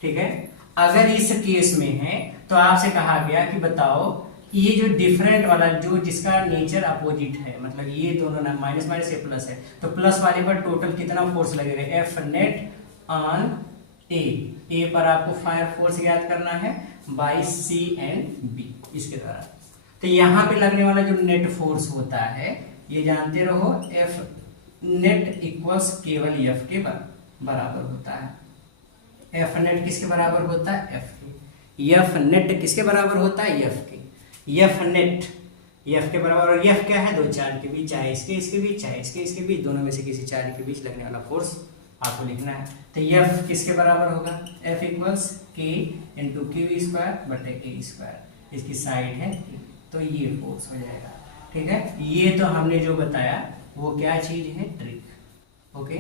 ठीक है। अगर इस केस में है तो आपसे कहा गया कि बताओ ये जो डिफरेंट वाला, जो जिसका नेचर अपोजिट है, मतलब ये दोनों ना माइनस माइनस ये प्लस है, तो प्लस वाले पर टोटल कितना फोर्स लगेगा? F नेट ऑन ए पर आपको फायर फोर्स याद करना है बाई C एंड B इसके द्वारा। तो यहाँ पे लगने वाला जो नेट फोर्स होता है, ये जानते रहो F नेट इक्वल्स केवल F के बराबर होता है। F नेट किसके बराबर होता है? F के। F नेट किसके बराबर होता है? F के। F नेट F के बराबर, और F क्या है? 2 चार्ज के बीच, चाहे इसके बीच, चाहे इसके बीच, दोनों में से किसी चार्ज के बीच लगने वाला फोर्स आपको लिखना है। तो F किसके बराबर होगा? F equals K into Q square बटे A स्क्वायर, इसकी साइड है, तो ये फोर्स हो जाएगा, ठीक है। ये तो हमने जो बताया वो क्या चीज है? ट्रिक। ओके,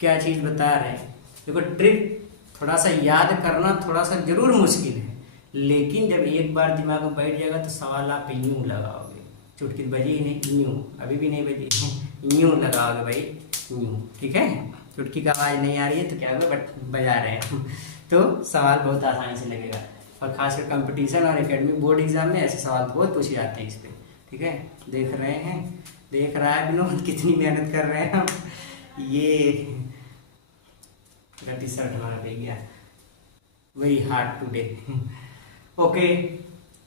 क्या चीज बता रहे हैं? देखो ट्रिक थोड़ा सा याद करना थोड़ा सा जरूर मुश्किल है, लेकिन जब एक बार दिमाग में बैठ जाएगा तो सवाल आप यूं लगाओगे। चुटकी बजी ही नहीं, यूं, अभी भी नहीं बजी, यूं लगाओगे भाई, यूं, ठीक है। चुटकी का आवाज नहीं आ रही है तो क्या होगा, बट बजा रहे हैं तो सवाल बहुत आसानी से लगेगा। और खासकर कंपटीशन और एकेडमिक बोर्ड एग्जाम में ऐसे सवाल बहुत पूछे जाते हैं इस पे, ठीक है। देख रहे हैं, देख रहा है विनोद कितनी मेहनत कर रहे हैं हम। ये टी शर्ट हमारा पे गया, वेरी हार्ड टुडे। ओके,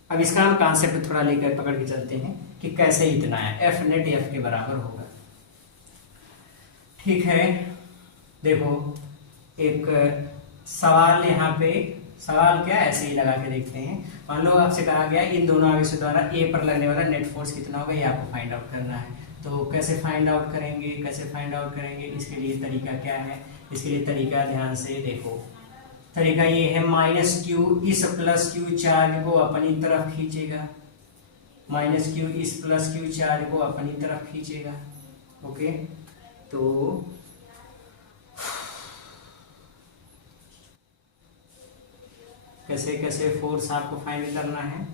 अब इसका हम कॉन्सेप्ट थोड़ा लेकर पकड़ के चलते हैं कि कैसे इतना है। F नेट F के बराबर होगा, ठीक है। देखो एक सवाल यहाँ पे, सवाल क्या ऐसे ही लगा के देखते हैं। मान लो आपसे कहा गया इन दोनों आवेशों द्वारा A पर लगने वाला नेट फोर्स कितना होगा, ये आपको फाइंड आउट करना है। तो कैसे फाइंड आउट करेंगे, कैसे फाइंड आउट करेंगे, इसके लिए तरीका क्या है? इसके लिए तरीका ध्यान से देखो। तरीका ये है, -Q इस +Q चार्ज को अपनी तरफ खींचेगा, -Q इस +Q चार्ज को अपनी तरफ खींचेगा। ओके, तो कैसे कैसे फोर्स आपको फाइंड करना है,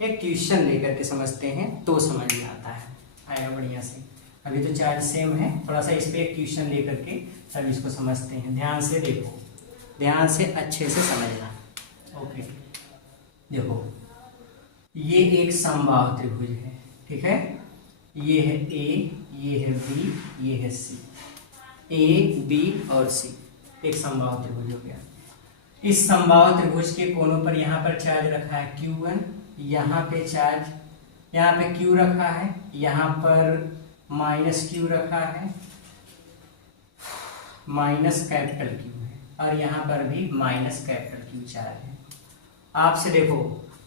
एक क्वेश्चन लेकर के समझते हैं तो समझ में आता है, आएगा बढ़िया से। अभी तो चार्ज सेम है, थोड़ा सा इस पे एक क्वेश्चन लेकर के सब इसको समझते हैं। ध्यान से देखो, ध्यान से अच्छे से समझना। ओके, देखो ये एक समबाहु त्रिभुज है, ठीक है। ये है ए, ये है बी, ये है सी। ए बी और सी एक समबाहु त्रिभुज हो गया। इस समबाहु त्रिभुज के कोनों पर यहाँ पर चार्ज रखा है Q1, यहाँ पे चार्ज, यहाँ पे Q रखा है, यहाँ पर माइनस Q रखा है, माइनस कैपिटल Q है, और यहाँ पर भी माइनस कैपिटल Q चार्ज है। आपसे देखो,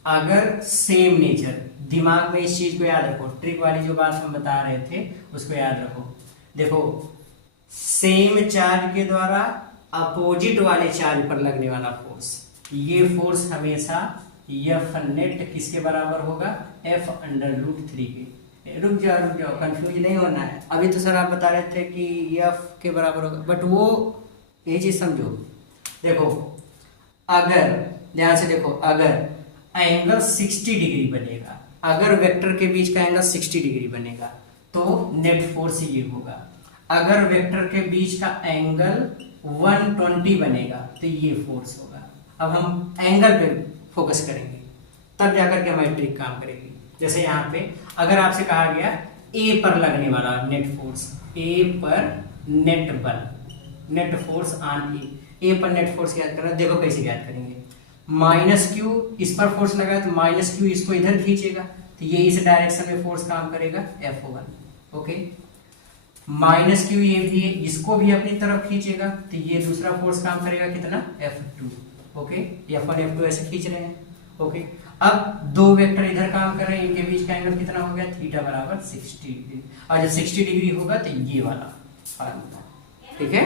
अगर सेम नेचर, दिमाग में इस चीज को याद रखो, ट्रिक वाली जो बात हम बता रहे थे उसको याद रखो। देखो, सेम चार्ज के द्वारा अपोजिट वाले चार्ज पर लगने वाला फोर्स, ये फोर्स हमेशा F नेट किसके बराबर होगा, F√3 के। रुक जाओ, कंफ्यूज नहीं होना है। अभी तो सर आप बता रहे थे कि F के बराबर होगा, बट वो ये चीज समझो। देखो, अगर ध्यान से देखो, अगर एंगल 60 डिग्री बनेगा, अगर वेक्टर के बीच का एंगल 60 डिग्री बनेगा तो नेट फोर्स ये होगा। अगर वेक्टर के बीच का एंगल 120 बनेगा तो ये फोर्स होगा। अब हम एंगल पे फोकस करेंगे, तब जाकर के हमारी ट्रिक काम करेगी। जैसे यहाँ पे अगर आपसे कहा गया ए पर लगने वाला नेट फोर्स, ए पर नेट बल, नेट फोर्स ऑन ए पर नेट फोर्स याद करना। देखो कैसे याद करेंगे, माइनस क्यू इस पर फोर्स लगा तो माइनस क्यू इसको इधर खींचेगा, तो ये इस डायरेक्शन में फोर्स काम करेगा F1। ओके, माइनस क्यू ये भी है, इसको भी अपनी तरफ खींचेगा तो ये दूसरा फोर्स काम करेगा कितना, F2। ओके, F1 F2 ऐसे खींच रहे हैं। ओके, अब दो वेक्टर इधर काम कर रहे हैं, इनके बीच का एंगल कितना हो गया, थीटा बराबर 60 डिग्री। और जब 60 डिग्री होगा तो ये वाला फार्मूला, ठीक है।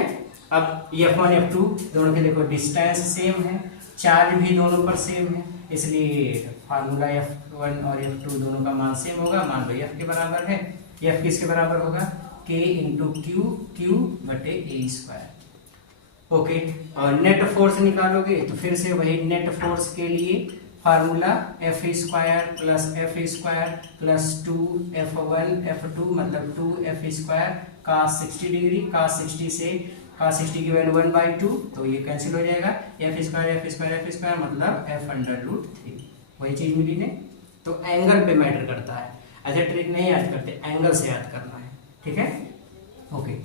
अब F1 F2 दोनों के देखो डिस्टेंस सेम है, चार्ज भी दोनों पर सेम है, इसलिए फार्मूला F1 और F2 दोनों का मान सेम होगा। मान लो F के बराबर है, F किसके बराबर होगा, K इंटू Q बटे A²। ओके, और नेट फोर्स निकालोगे तो फिर से वही नेट फोर्स के लिए formula F² plus F² plus 2F1 F2 मतलब 2F² cos 60 डिग्री, cos 60 से cos 60 की वैल्यू 1/2, तो ये कैंसिल हो जाएगा। F² मतलब F√3, वही चीज मिली ने। तो एंगल पे मैटर करता है, ऐसे ट्रिक नहीं याद करते, एंगल से याद करना है, ठीक है। ओके,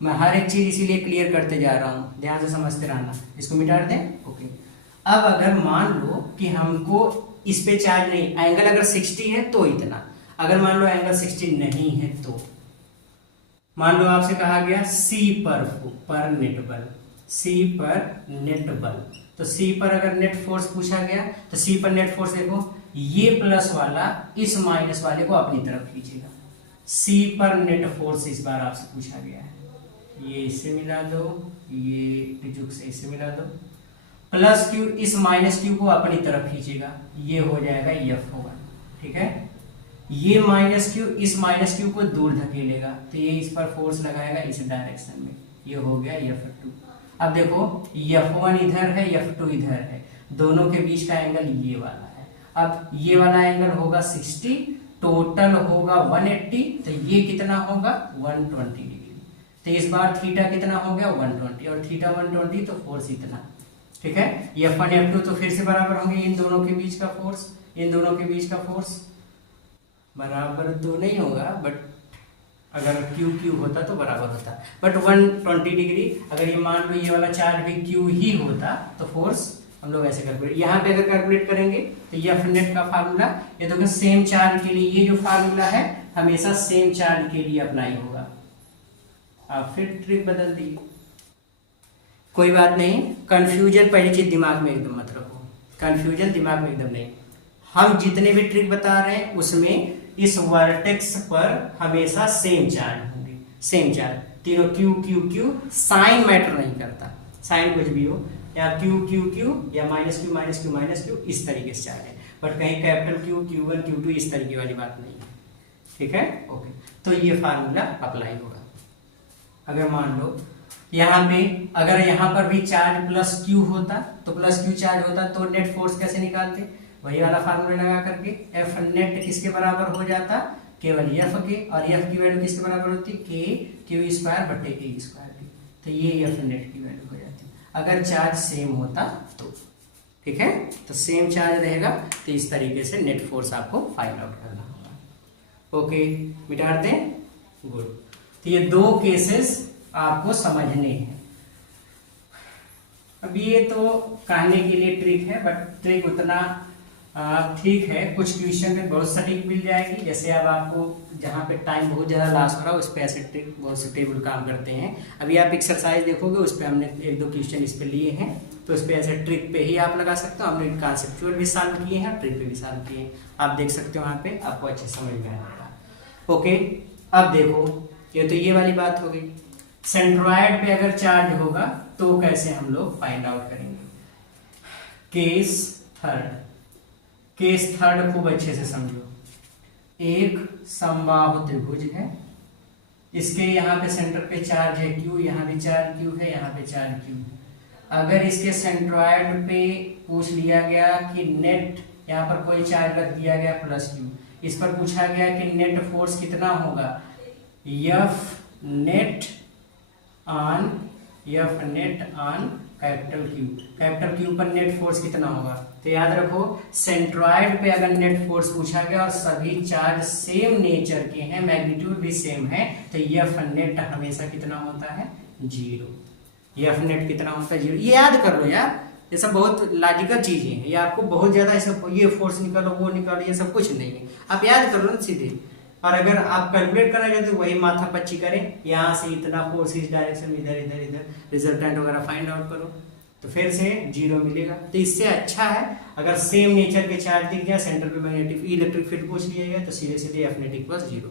मैं हर एक चीज इसीलिए क्लियर करते जा रहा हूँ, ध्यान से समझते रहना। इसको मिटा दें। ओके, अब अगर मान लो कि हमको इस पे चार्ज नहीं, एंगल अगर 60 है तो इतना, अगर मान लो एंगल 60 नहीं है तो मान लो आपसे कहा गया C पर नेट बल, C पर नेट बल, तो C पर अगर नेट फोर्स पूछा गया तो C पर नेट फोर्स देखो, ये प्लस वाला इस माइनस वाले को अपनी तरफ खींचेगा। C पर नेट फोर्स इस बार आपसे पूछा गया है, ये इससे मिला दो, ये टिजुक से इससे मिला दो, प्लस Q इस माइनस Q को अपनी तरफ खींचेगा, ये हो जाएगा F होगा, ठीक है। ये माइनस Q इस माइनस Q को दूर धकेलेगा, तो ये इस पर फोर्स लगाएगा इस डायरेक्शन में, ये हो गया F2। अब देखो F1 इधर है, F2 इधर है, दोनों के बीच का एंगल ये वाला है। अब ये वाला एंगल होगा 60, टोटल होगा 180, तो ये कितना होगा 120 डिग्री। तो इस बार थीटा कितना हो गया 120, और थीटा 120 तो फोर्स इतना, ठीक है। F1 F2 तो फिर से बराबर होंगे इन दोनों के बीच का फोर्स, इन दोनों के बीच का फोर्स बराबर तो नहीं होगा, बट अगर Q होता तो बराबर होता, बट 120 डिग्री। अगर ये मान लो ये वाला चार्ज भी Q ही होता तो फोर्स हम लोग ऐसे कैलकुलेट, यहाँ पे अगर कैलकुलेट करेंगे तो F नेट का फार्मूला, ये तो सेम चार्ज के लिए ये जो फार्मूला है हमेशा सेम चार्ज के लिए अप्लाई होगा। आप फिर ट्रिक बदल दी, कोई बात नहीं, कंफ्यूजन पहली चीज दिमाग में एकदम मत रखो, कंफ्यूजन दिमाग में एकदम नहीं। हम जितने भी ट्रिक बता रहे हैं उसमें इस वर्टेक्स पर हमेशा सेम चार्ज होंगे, सेम चार्ज तीनों Q साइन मैटर नहीं करता, साइन कुछ भी हो, या Q या -Q इस तरीके से चार्ज है, बट कहीं कैपिटल Q1 Q2 इस तरीके वाली बात नहीं है, ठीक है। ओके, तो ये फार्मूला अप्लाई होगा। अगर मान लो यहाँ पे अगर यहाँ पर भी चार्ज प्लस क्यू होता तो प्लस क्यू चार्ज होता तो नेट फोर्स कैसे निकालते, वही वाला फार्मूला लगा करके एफ नेट किसके बराबर हो जाता, केवल एफ के, और एफ की वैल्यू किसके बराबर होती, के क्यू स्क्वायर बटे ए स्क्वायर की। तो ये एफ नेट की वैल्यू हो जाती अगर चार्ज सेम होता तो। ठीक है, तो सेम चार्ज रहेगा तो इस तरीके से नेट फोर्स आपको फाइंड आउट करना होगा। ओके, मिटा दें, गुड। तो ये दो केसेस आपको समझने हैं। अब ये तो कहने के लिए ट्रिक है, बट ट्रिक उतना ठीक है, कुछ क्वेश्चन में बहुत सटीक मिल जाएगी। जैसे अब आपको जहाँ पे टाइम बहुत ज़्यादा लॉस हो रहा है उस पर ऐसे ट्रिक बहुत सुटेबल काम करते हैं। अभी आप एक्सरसाइज देखोगे उस पर हमने एक दो क्वेश्चन इस पे लिए हैं, तो उस पर ऐसे ट्रिक पे ही आप लगा सकते हो। हमने कॉन्सेप्चुअल भी सॉल्व किए हैं, ट्रिक पे भी सॉल्व किए हैं, आप देख सकते हो वहाँ पे, आपको अच्छे समझ में आएगा। ओके, अब देखो ये तो ये वाली बात हो गई। सेंट्रॉयड पे अगर चार्ज होगा तो कैसे हम लोग फाइंड आउट करेंगे। केस थर्ड खूब अच्छे से समझो। एक समबाहु त्रिभुज है, इसके यहाँ पे सेंटर पे चार्ज है क्यू, यहाँ भी चार्ज क्यू है, यहाँ पे चार्ज क्यू है। अगर इसके सेंट्रॉयड पे पूछ लिया गया कि नेट, यहाँ पर कोई चार्ज रख दिया गया प्लस क्यू, इस पर पूछा गया कि नेट फोर्स कितना होगा, F net on capital Q पर नेट फोर्स कितना होगा। तो याद रखो, सेंट्रॉयड पे अगर नेट फोर्स पूछा गया और सभी चार्ज सेम नेचर के हैं, मैग्नीट्यूड भी सेम है, तो एफ नेट हमेशा कितना होता है, 0। एफ नेट कितना होता है, 0। ये याद कर लो यार, ये सब बहुत लॉजिकल चीजें हैं, ये आपको बहुत ज्यादा ऐसा ये फोर्स निकालो वो निकालो ये सब कुछ नहीं है, आप याद कर लो ना सीधे। और अगर आप कैलकुलेट करना चाहते हो वही माथा पच्ची करें, यहाँ से इतना फोर्स इस डायरेक्शन में, इधर इधर इधर रिजल्टेंट वगैरह फाइंड आउट करो तो फिर से 0 मिलेगा। तो इससे अच्छा है अगर सेम नेचर के चार्ज दिख जाए, सेंटर पे मैग्नेटिक इलेक्ट्रिक फील्ड पूछ लिया गया तो सीधे सीधे एफ नेट इक्वल 0।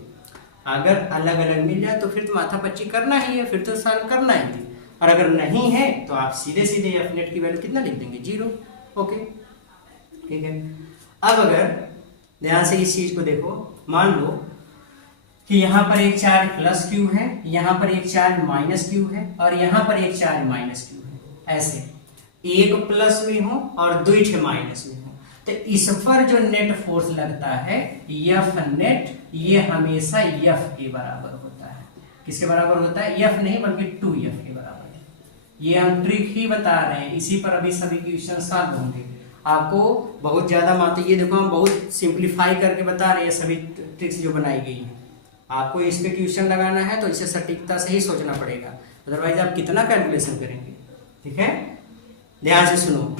अगर अलग अलग मिल जाए तो फिर तो माथा पच्ची करना ही है, फिर तो सॉल्व करना ही है। और अगर नहीं है तो आप सीधे सीधे एफ नेट की वैल्यू कितना लिख देंगे, 0। ओके, ठीक है। अब अगर ध्यान से इस चीज को देखो, मान लो कि यहाँ पर एक चार्ज प्लस क्यू है, यहाँ पर एक चार्ज माइनस क्यू है, और यहाँ पर एक चार्ज माइनस क्यू है। ऐसे एक प्लस में हो और दो माइनस में हो, तो इस पर जो नेट फोर्स लगता है एफ नेट, ये हमेशा एफ के बराबर होता है। किसके बराबर होता है, एफ नहीं बल्कि 2f के बराबर है। ये हम ट्रिक ही बता रहे हैं, इसी पर अभी सभी क्वेश्चन सॉल्व होंगे। आपको बहुत ज्यादा मात्र, ये देखो हम बहुत सिंप्लीफाई करके बता रहे हैं सभी ट्रिक्स जो बनाई गई है। आपको इस पे ट्यूशन लगाना है तो इसे सटीकता से ही सोचना पड़ेगा, अदरवाइज आप कितना कैलकुलेशन करेंगे। ठीक है, ध्यान से सुनो,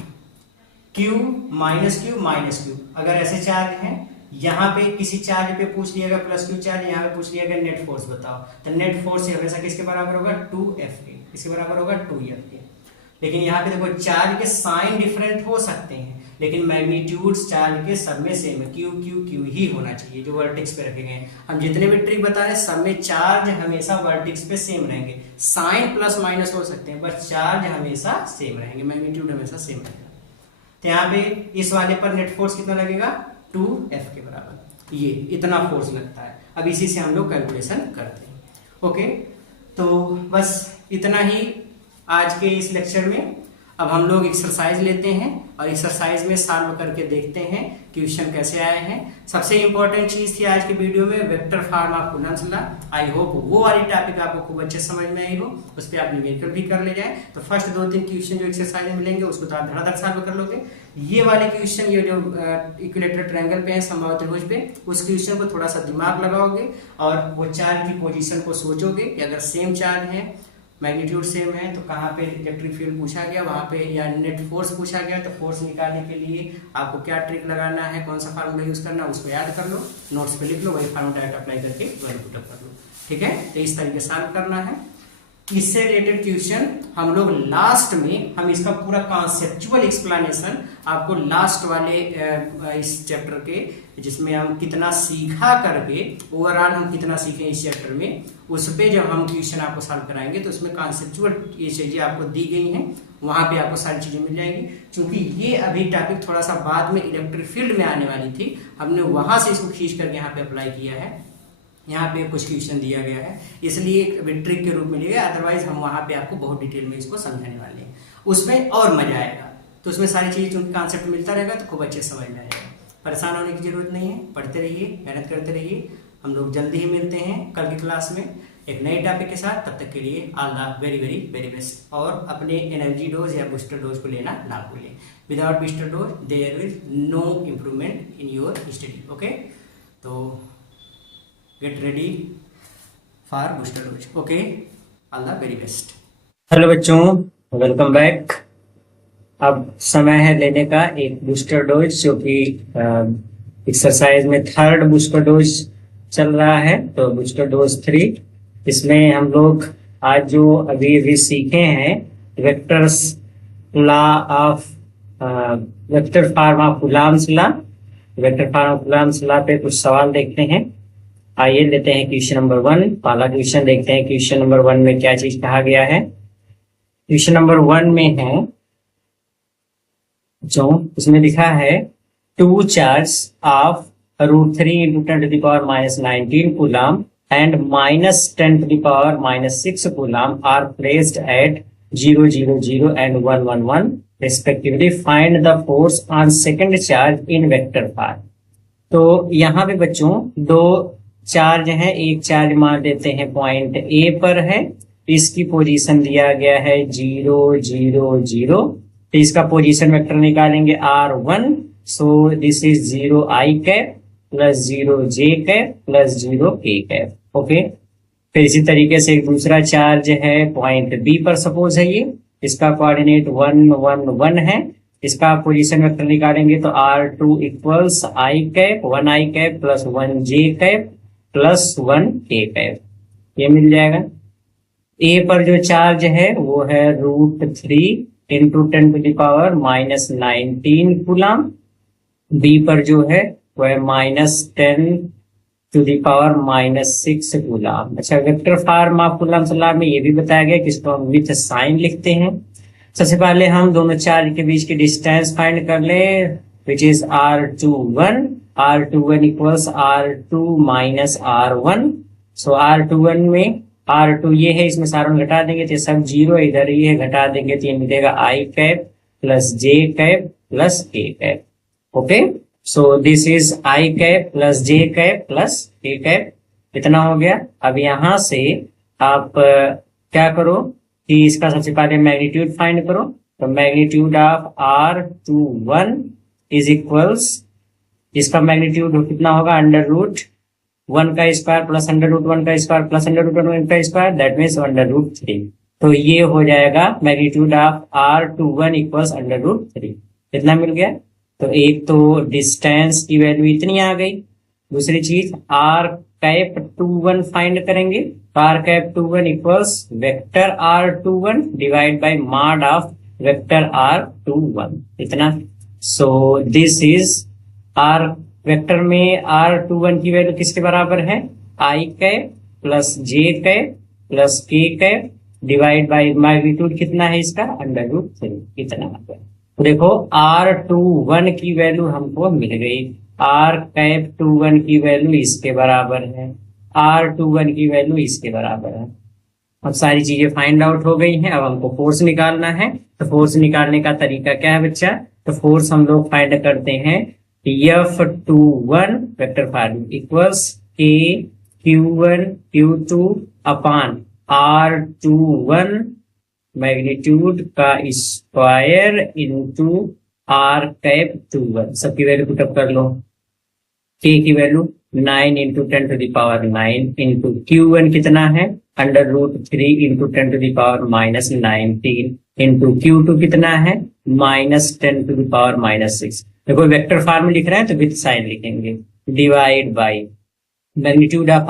Q माइनस क्यू, अगर ऐसे चार्ज हैं, यहाँ पे किसी चार्ज पे पूछ लिया गया प्लस क्यू चार्ज, यहाँ पे पूछ लिया गया नेट फोर्स बताओ, तो नेट फोर्स हमेशा किसके बराबर होगा, 2f के। किसके बराबर होगा, 2f के। लेकिन यहाँ पे देखो चार्ज के साइन डिफरेंट हो सकते हैं, लेकिन मैग्नीट्यूड चार्ज के सब में सेम है, क्यू क्यू क्यू ही होना चाहिए जो वर्टेक्स पे रखे गए। हम जितने भी ट्रिक बता रहे हैं सब में चार्ज हमेशा वर्टेक्स पे सेम रहेंगे, साइन प्लस माइनस हो सकते हैं बस चार्ज हमेशा सेम रहेंगे, मैग्नीट्यूड हमेशा सेम रहेगा। तो यहाँ पे इस वाले पर नेट फोर्स कितना लगेगा, 2f के बराबर, ये इतना फोर्स लगता है। अब इसी से हम लोग कैलकुलेशन करते हैं। ओके, तो बस इतना ही आज के इस लेक्चर में। अब हम लोग एक्सरसाइज लेते हैं और एक्सरसाइज में सॉल्व करके देखते हैं क्वेश्चन कैसे आए हैं। सबसे इंपॉर्टेंट चीज थी आज के वीडियो में vector form of Coulomb's law. I hope वो वाली टॉपिक आपको खूब अच्छे समझ में आई हो, उस पर आप न्यूमेरिकल भी कर ले जाए। तो फर्स्ट 2-3 क्वेश्चन जो एक्सरसाइज में मिलेंगे उसको तो आप धड़ाधड़ सॉल्व कर लोगे। ये वाले क्वेश्चन, ये जो इक्विलेटरल ट्रायंगल पे है, समबाहु त्रिभुज पे, उस क्वेश्चन को थोड़ा सा दिमाग लगाओगे और वो चार्ज की पोजीशन को सोचोगे कि अगर सेम चार्ज है, मैग्नीट्यूड सेम है, तो कहाँ पे इलेक्ट्रिक फील्ड पूछा गया वहाँ पे, या नेट फोर्स पूछा गया तो फोर्स निकालने के लिए आपको क्या ट्रिक लगाना है, कौन सा फार्मूला यूज करना है, उसको याद कर लो, नोट्स पे लिख लो, वही फार्मूला अप्लाई करके वैल्यू पुट अप कर लो। ठीक है, तो इस तरीके से सॉल्व करना है। इससे रिलेटेड क्वेश्चन हम लोग लास्ट में, हम इसका पूरा कॉन्सेप्चुअल एक्सप्लेनेशन आपको लास्ट वाले इस चैप्टर के, जिसमें हम कितना सीखा करके ओवरऑल हम कितना सीखे इस चैप्टर में, उस पे जब हम क्वेश्चन आपको सॉल्व कराएंगे तो उसमें कॉन्सेप्चुअल ये चीजें आपको दी गई हैं, वहां पे आपको सारी चीजें मिल जाएंगी। क्योंकि ये अभी टॉपिक थोड़ा सा बाद में इलेक्ट्रिक फील्ड में आने वाली थी, हमने वहां से इसको खींच करके यहाँ पे अप्लाई किया है। यहाँ पे कुछ क्वेश्चन दिया गया है, इसलिए एक ट्रिक के रूप में लिया गया, अदरवाइज हम वहाँ पे आपको बहुत डिटेल में इसको समझाने वाले हैं, उसमें और मजा आएगा। तो उसमें सारी चीज़ उनका कॉन्सेप्ट मिलता रहेगा तो खूब अच्छे समझ में आएगा। परेशान होने की जरूरत नहीं है, पढ़ते रहिए, मेहनत करते रहिए। हम लोग जल्दी ही मिलते हैं कल की क्लास में एक नए टॉपिक के साथ। तब तक के लिए all the very very very best. और अपने एनर्जी डोज या बूस्टर डोज को लेना ना भूलें। Without booster dose there will no improvement in your study. Okay, तो get ready for booster dose. Okay, all the very best. Hello बच्चों, welcome back. अब समय है लेने का एक बूस्टर डोज, जो कि एक्सरसाइज में थर्ड बूस्टर डोज चल रहा है, तो बूस्टर डोज 3। इसमें हम लोग आज जो अभी सीखे हैं vectors law of vector form of Coulomb's law, vector form of Coulomb's law पे कुछ सवाल देखते हैं। आइए लेते हैं क्वेश्चन नंबर 1। पहला क्वेश्चन देखते हैं। क्वेश्चन नंबर 1 में क्या चीज कहा गया है। क्वेश्चन नंबर 1 में है जो इसमें लिखा है 2 charge of √3 × 10⁻⁻19 coulomb and -10⁻⁻6 coulomb are placed at 0, 0, 0 and 1, 1, 1 respectively. Find the force on second charge in vector form. तो यहाँ पे बच्चों दो चार्ज हैं, एक चार्ज मान लेते हैं पॉइंट ए पर है, इसकी पोजीशन दिया गया है 0, 0, 0। तो इसका पोजीशन वेक्टर निकालेंगे R1। So this is 0i cap plus 0j cap plus 0k cap. Okay, फिर इसी तरीके से एक दूसरा चार्ज है पॉइंट बी पर, सपोज है ये, इसका कोऑर्डिनेट 1, 1, 1 है। इसका पोजीशन वेक्टर निकालेंगे तो R2 equals i cap 1i cap plus 1j cap plus 1k cap, ये मिल जाएगा। ए पर जो चार्ज है वो है √3 × 10⁻⁻19 कूलम। बी पर जो है वह -10⁻⁻6 कूलम। अच्छा, vector form of Coulomb's law में ये भी बताया गया कि इसको हम विथ साइन लिखते हैं। सबसे पहले हम दोनों चार्ज के बीच की डिस्टेंस फाइंड कर ले, which is R21। R21 equals R2 minus R1। So R21 में R2 ये है, इसमें से R1 घटा देंगे तो सब 0, इधर ये है घटा देंगे तो ये मिलेगा i cap plus j cap plus k cap. Okay, so this is i cap plus j cap plus k cap, इतना हो गया। अब यहां से आप क्या करो कि इसका सबसे पहले मैग्नीट्यूड फाइंड करो। तो magnitude of R21 is equals, इसका मैग्नीट्यूड कितना होगा, √1 का स्क्वायर प्लस √1 का स्क्वायर प्लस √1 का स्क्वायर, दैट मीन्स √3। तो ये हो जाएगा मैग्नीट्यूड ऑफ R21 इक्वल्स √3। कितना मिल गया? तो एक तो डिस्टेंस की वैल्यू इतनी आ गई, दूसरी चीज R कैप 21 फाइंड करेंगे। R cap 21 equals vector R21 divide by mod of vector R21, इतना। सो दिस इज R वेक्टर में R21 की वैल्यू किसके बराबर है, i cap plus j cap plus k cap divide by magnitude कितना है इसका, √3, इतना आ गया। देखो R21 की वैल्यू हमको मिल गई, R कैप 21 की वैल्यू इसके बराबर है, R21 की वैल्यू इसके बराबर है। अब सारी चीजें फाइंड आउट हो गई हैं। अब हमको फोर्स निकालना है। तो फोर्स निकालने का तरीका क्या है बच्चा, तो फोर्स हम लोग फाइंड करते हैं F21 vector form equals K Q1 Q2 upon R21 magnitude का स्क्वायर इनटू R कैप 21। सबकी वैल्यू पुटअप कर लो। K की वैल्यू 9 × 10⁻9 इंटू Q1 कितना है, √3 × 10⁻⁻19 इंटू Q2 कितना है, -10⁻⁻6। देखो वेक्टर फॉर्म लिख रहे हैं तो विथ साइन लिखेंगे, divide by magnitude of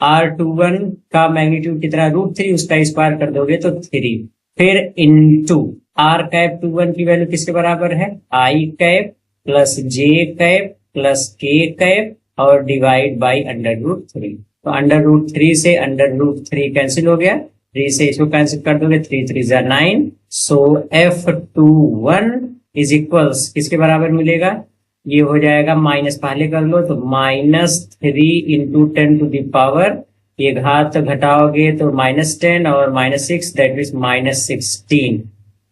R21 का मैग्नीट्यूड कितना, √3, उसका स्क्वायर कर दोगे तो 3, फिर इनटू R कैप 21 की वैल्यू किसके बराबर है, i cap plus j cap plus k cap और डिवाइड बाय √3। तो √3 से √3 कैंसिल हो गया, 3 से इसको कैंसिल कर दोगे, 3 3 = 9। सो F21 इज इक्वल्स किसके बराबर मिलेगा, ये हो जाएगा माइनस, पहले कर लो तो -3 इंटू 10⁻, ये घात घटाओगे तो -10 और -6 दैट इज -16,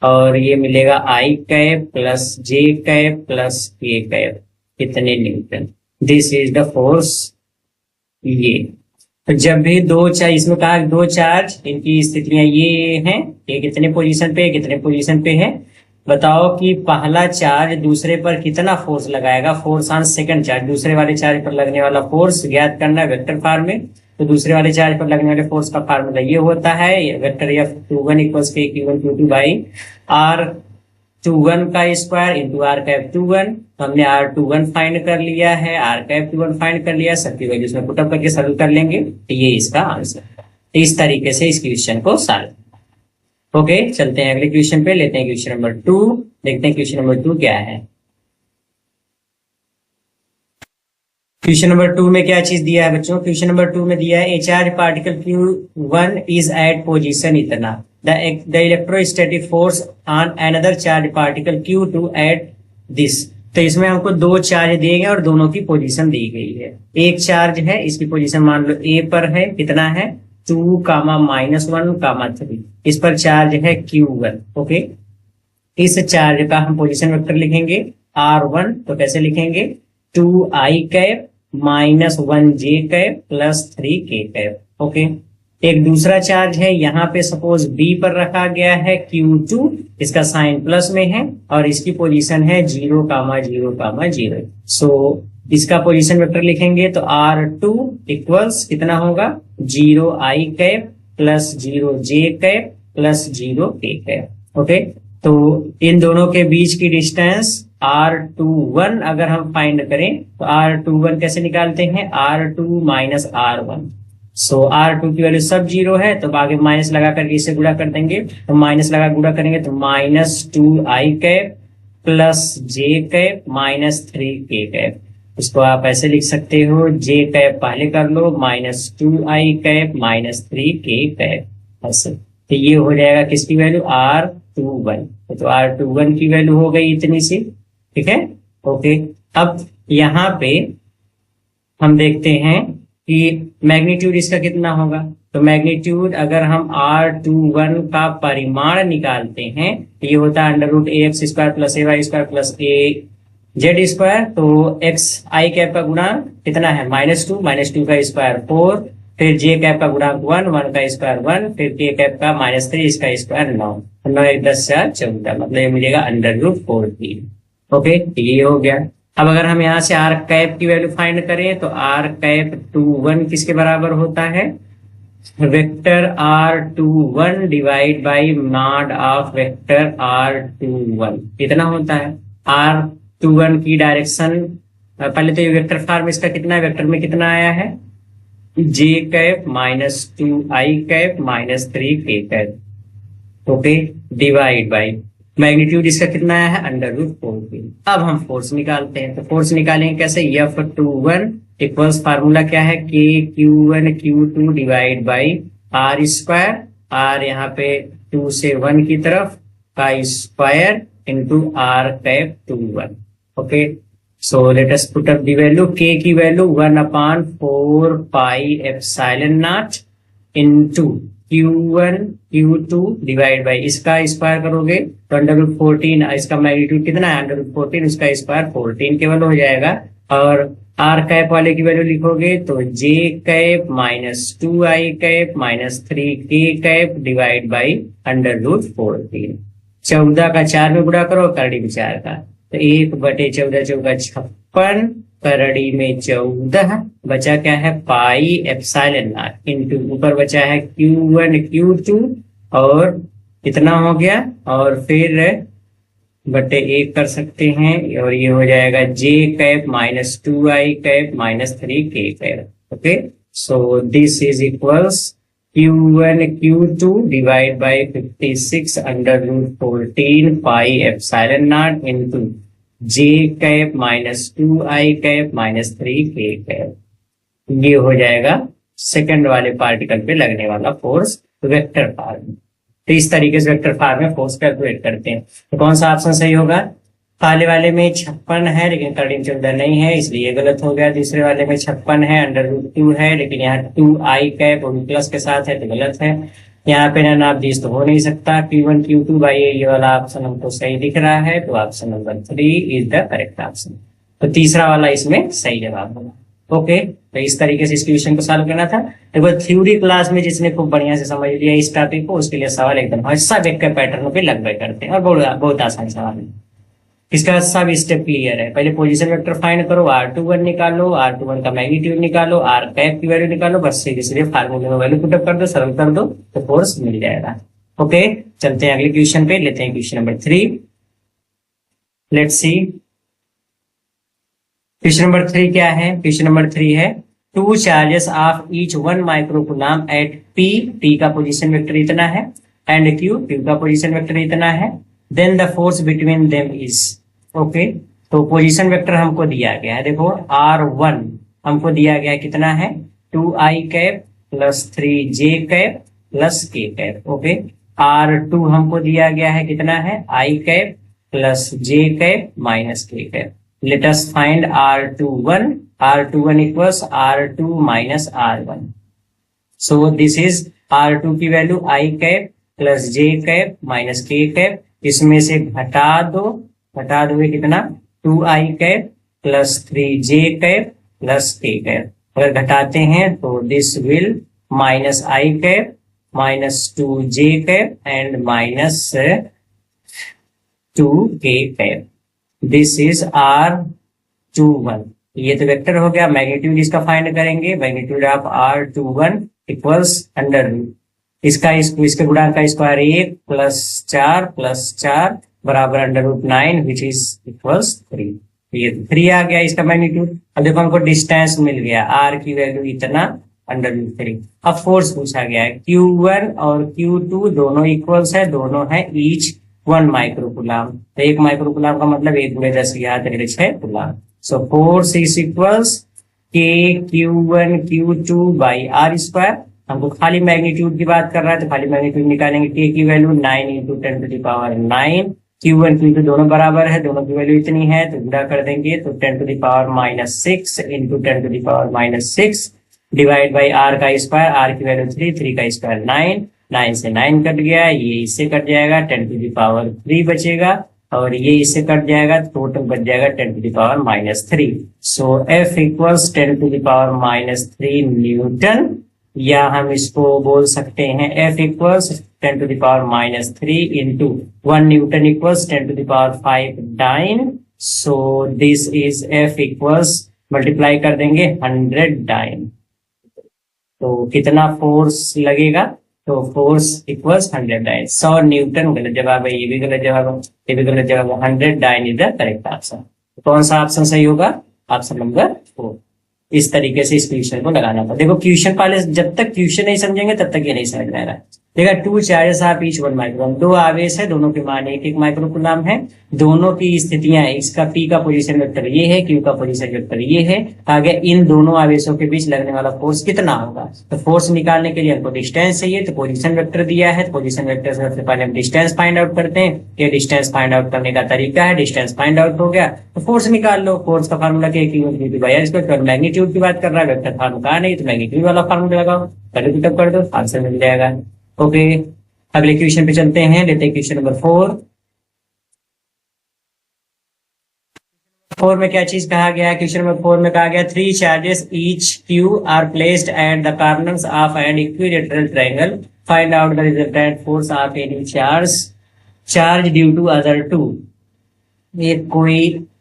और ये मिलेगा I cap plus J cap plus K cap, कितने newton. This is the force. ये तो जब भी दो चार्ज, इसमें कहा दो चार्ज, इनकी स्थितियां ये हैं, ये कितने पोजीशन पे, कितने पोजीशन पे है, बताओ कि पहला चार्ज दूसरे पर कितना फोर्स लगाएगा। फोर्स ऑन सेकंड चार्ज, दूसरे वाले चार्ज पर लगने वाला फोर्स ज्ञात करना है वेक्टर फॉर्म में। तो दूसरे वाले चार्ज पर लगने वाले फोर्स का फार्मूला ये होता है, वेक्टर F21 इक्वल्स के Q1Q2 बाई R21 का स्क्वायर इंटू R कैप 21। तो हमने R21 फाइंड कर लिया है, R कैप 21 फाइंड कर लिया, सबकी वैल्यू इसमें पुटअप करके सॉल्व कर लेंगे, तो ये इसका आंसर है। इस तरीके से इस क्वेश्चन को सॉल्व। ओके, चलते हैं अगले क्वेश्चन पे, लेते हैं क्वेश्चन नंबर 2, देखते हैं क्वेश्चन नंबर 2 क्या है। क्वेश्चन नंबर 2 में क्या चीज दिया है बच्चों, क्वेश्चन नंबर 2 में दिया है a charge particle Q1 is at position इतना, the electrostatic force on another charge particle Q2 at this. तो इसमें हमको दो चार्ज दिए गए और दोनों की पोजीशन दी गई है। एक चार्ज है, इसकी पोजीशन मान लो ए पर है, कितना है 2, -1, 3, इस पर चार्ज है Q1। ओके, इस चार्ज का हम पोजीशन वेक्टर लिखेंगे R1, तो कैसे लिखेंगे 2I cap -1J cap plus 3K cap. Okay, एक दूसरा चार्ज है, यहाँ पे सपोज B पर रखा गया है Q2, इसका साइन प्लस में है और इसकी पोजीशन है 0, 0, 0। सो इसका पोजीशन वेक्टर लिखेंगे तो R2 इक्वल्स कितना होगा 0I cap plus 0J cap plus 0K cap. Okay, तो इन दोनों के बीच की डिस्टेंस R21 अगर हम फाइंड करें तो R21 कैसे निकालते हैं, R2 माइनस R1। सो R2 की वैल्यू सब 0 है, तो आगे माइनस लगा करके इसे गुणा कर देंगे, तो माइनस लगा गुणा करेंगे तो -2I cap plus J cap -3K cap. इसको आप ऐसे लिख सकते हो, J कैप पहले कर लो -2I कैप -3K कैप, ऐसे। तो ये हो जाएगा किसकी वैल्यू R21, तो R21 की वैल्यू हो गई इतनी सी, ठीक है। ओके, अब यहाँ पे हम देखते हैं कि मैग्नीट्यूड इसका कितना होगा। तो मैग्नीट्यूड अगर हम R21 का परिमाण निकालते हैं तो ये होता है √AX² plus AY² plus AZ²। तो एक्स आई कैप का गुणा कितना है -2 का स्क्वायर 4, फिर J कैप का गुणांक 1 का स्क्वायर 1, फिर K कैप का -3 इसका स्क्वायर 9, 9 1 10 4 14, मतलब ये मिलेगा √14। ओके, ये हो गया। अब अगर हम यहाँ से R कैप की वैल्यू फाइंड करें तो R कैप 21 किसके बराबर होता है, vector R21 divide by mod of vector R21, कितना होता है R21 की डायरेक्शन। पहले तो ये वेक्टर फॉर्म इसका कितना है, वेक्टर में कितना आया है J cap -2I cap -3K cap. Okay, divide by magnitude इसका कितना आया है √14। अब हम फोर्स निकालते हैं, तो फोर्स निकालेंगे कैसे, F21 इक्वल्स फार्मूला क्या है KQ1 Q2 divide by R², R यहाँ पे 2 से 1 की तरफ का square into R cap 21। Okay, so let us put up the value, K की value 1/4 pi epsilon naught into Q1 Q2 divide by इसका स्क्वायर करोगे तो √14, इसका मैग्नीट्यूड कितना है √14, इसका स्क्वायर 14 केवल हो जाएगा। और R कैप वाले की वैल्यू लिखोगे तो J cap -2I cap -3K cap divide by √14। 14 का 4 में गुणा करो, करड़ी में 4 का, तो 1/14 चौका 56, करड़ी में 14, बचा क्या है पाई एप्सिलॉन नॉट इंटू ऊपर बचा है Q1 Q2 और कितना हो गया, और फिर /1 कर सकते हैं, और ये हो जाएगा J cap -2I cap -3K cap. Okay, so this is equals Q1 Q2 divide by 56 √14 pi epsilon naught into J cap -2I cap -3K cap. ये हो जाएगा सेकंड वाले पार्टिकल पे लगने वाला फोर्स वेक्टर फॉर्म। तो इस तरीके से वेक्टर फॉर्म में फोर्स कैलकुलेट करते हैं। तो कौन सा ऑप्शन सही होगा, पहले वाले में 56 है लेकिन 13 नहीं है, इसलिए ये गलत हो गया। दूसरे वाले में 56 है, √2 है, लेकिन यहाँ 2i कैप और प्लस के साथ है तो गलत है। यहाँ पे ना आप दिस तो हो नहीं सकता। Q1 Q2 बाई ये वाला ऑप्शन हमको सही दिख रहा है, तो option number 3 is the correct option. तो तीसरा वाला इसमें सही जवाब होगा। ओके, तो इस तरीके से इस क्वेश्चन को सॉल्व करना था। देखो थ्योरी क्लास में जिसने खूब बढ़िया से समझ लिया इस टॉपिक को, उसके लिए सवाल एकदम सब एक के पैटर्न पे लगभग करते हैं और बहुत आसान सवाल है। इसका सब स्टेप क्लियर है। पहले पोजीशन वेक्टर फाइंड करो, R21 निकालो, R21 का मैग्नीट्यूड निकालो, R कैप की वैल्यू निकालो, बस सीधे सीधे फार्मूले में वैल्यू पुटअप कर दो, सरल कर दो तो फोर्स मिल जाएगा। ओके, चलते हैं अगले क्वेश्चन पे, लेते हैं question number 3। Let's see question number 3 क्या है। क्वेश्चन नंबर 3 है 2 charges of each 1 microcoulomb at P का पोजीशन वेक्टर इतना है, एंड Q का पोजीशन वेक्टर इतना है, then the force between them is. Okay, तो पोजीशन वेक्टर हमको दिया गया है। देखो R1 हमको दिया गया है कितना है, 2i cap plus 3j cap plus k cap. Okay, R2 हमको दिया गया है कितना है, i cap plus j cap minus k cap. Let us find R21 equals R2 minus R1। So this is R2 की value i cap plus j cap minus k cap, इसमें से घटा दोगे कितना, 2i cap plus 3j cap plus k cap. अगर घटाते हैं तो this will minus i cap minus 2j cap and minus 2k cap. This is R21। ये तो वेक्टर हो गया। मैग्नीट्यूड इसका फाइंड करेंगे, magnitude of R21 equals under root इसके गुणा का स्क्वायर 1 प्लस 4 बराबर √9 विच इज इक्वल्स 3। ये 3 आ गया इसका मैग्नीट्यूड। अब देखो हमको डिस्टेंस मिल गया, R की वैल्यू इतना √3। अब फोर्स पूछा गया है, Q1 और Q2 दोनों इक्वल्स है, दोनों है ईच 1 माइक्रोकूलम। तो 1 माइक्रोकूलम का मतलब 1 × 10⁻³ coulomb. So force is equals K Q1 Q2 by R²। हमको खाली मैग्नीट्यूड की बात कर रहा है तो खाली मैग्नीट्यूड निकालेंगे। K की वैल्यू 9 × 10⁻⁹, Q1 Q2 दोनों बराबर है, दोनों की वैल्यू इतनी है तो गुणा कर देंगे तो 10⁻⁶ × 10⁻⁶ डिवाइड बाई R का स्क्वायर, R की वैल्यू 3 का स्क्वायर 9 से 9 कट गया, ये इससे कट जाएगा, 10⁻³ बचेगा और ये इससे कट जाएगा, टोटल बच जाएगा 10⁻⁻3। सो F इक्वल्स 10⁻⁻3 न्यूटन, या हम इसको बोल सकते हैं F equals 10⁻⁻3 into 1 newton equals 10⁵ dyne. So this is F equals, multiply कर देंगे 100 डाइन, तो कितना फोर्स लगेगा, तो फोर्स इक्वल्स 100 डाइन। 100 न्यूटन गलत जवाब है, ये भी गलत जवाब है, ये भी गलत जवाब है। 100 dyne is the correct option. कौन सा ऑप्शन सही होगा, ऑप्शन नंबर 4। इस तरीके से इस क्वेश्चन को लगाना था। देखो क्वेश्चन पहले, जब तक क्वेश्चन नहीं समझेंगे तब तक ये नहीं समझ में आ रहा है। देखा 2 चार्जेस ऑफ ईच 1 माइक्रोकूलम, 2 आवेश है, दोनों के मान 1 माइक्रोकूलम है, दोनों की स्थितियां, इसका P का पोजीशन वेक्टर ये है, Q का पोजीशन वेक्टर ये है। आगे इन दोनों आवेशों के बीच लगने वाला फोर्स कितना होगा, तो फोर्स निकालने के लिए हमको डिस्टेंस चाहिए, तो पोजीशन वेक्टर दिया है, तो पोजीशन वेक्टर से सबसे पहले हम डिस्टेंस फाइंड आउट करते हैं। ये डिस्टेंस फाइंड आउट करने का तरीका है, डिस्टेंस फाइंड आउट हो गया तो फोर्स निकाल लो। फोर्स का फार्मूला Q1 मैग्नीट्यूड की बात कर रहा है, वेक्टर फार्मूला नहीं तो मैग्नीट्यूड वाला फार्मूला लगाओ, पिकअप कर दो, आंसर मिल जाएगा। ओके, अगले क्वेश्चन पे चलते हैं, लेते हैं क्वेश्चन नंबर 4 में क्या चीज कहा गया है। क्वेश्चन नंबर 4 में कहा गया 3 charges each Q are placed at the corners of an equilateral triangle, find out the resultant force of any charge due to other 2।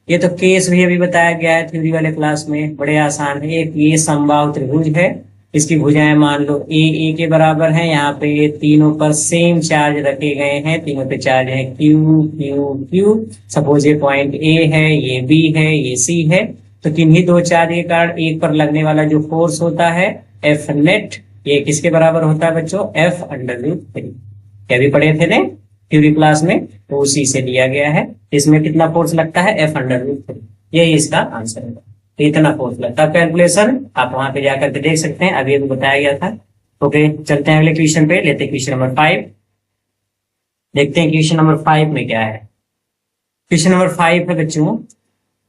ये तो केस भी अभी बताया गया है थ्योरी वाले क्लास में, बड़े आसान है। एक ये समबाहु त्रिभुज है, इसकी भुजाएं मान लो ए के बराबर है, यहाँ पे तीनों पर सेम चार्ज रखे गए हैं, तीनों पे चार्ज है Q। सपोज ये पॉइंट A है, ये B है, ये C है, तो किन्हीं 2 चार्ज के कारण एक पर लगने वाला जो फोर्स होता है F नेट, ये किसके बराबर होता है बच्चों, F√3। क्या भी पढ़े थे ने थ्योरी क्लास में, तो उसी से लिया गया है। इसमें कितना फोर्स लगता है, F√3, यही इसका आंसर है। तो इतना फोर्स लगता है। कैलकुलेशन आप वहां पे जाकर के देख सकते हैं, अभी अभी बताया गया था। ओके, चलते हैं अगले क्वेश्चन पे, लेते हैं क्वेश्चन नंबर 5। देखते हैं क्वेश्चन नंबर 5 में क्या है। क्वेश्चन नंबर 5 है बच्चों,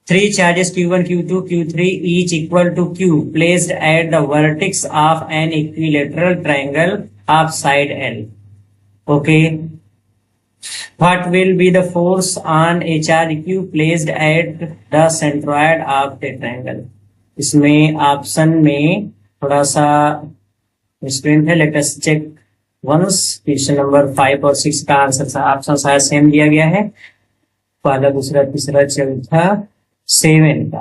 3 charges Q1, Q2, Q3 each equal to Q placed at the vertex of an equilateral triangle of side L. Okay. What will be the force on a charge Q placed at the centroid of the triangle? इसमें option में थोड़ा सा screen है, let us check once. Question number 5 और 6 का answer option शायद same दिया गया है, पहला दूसरा तीसरा चौथा 7 का,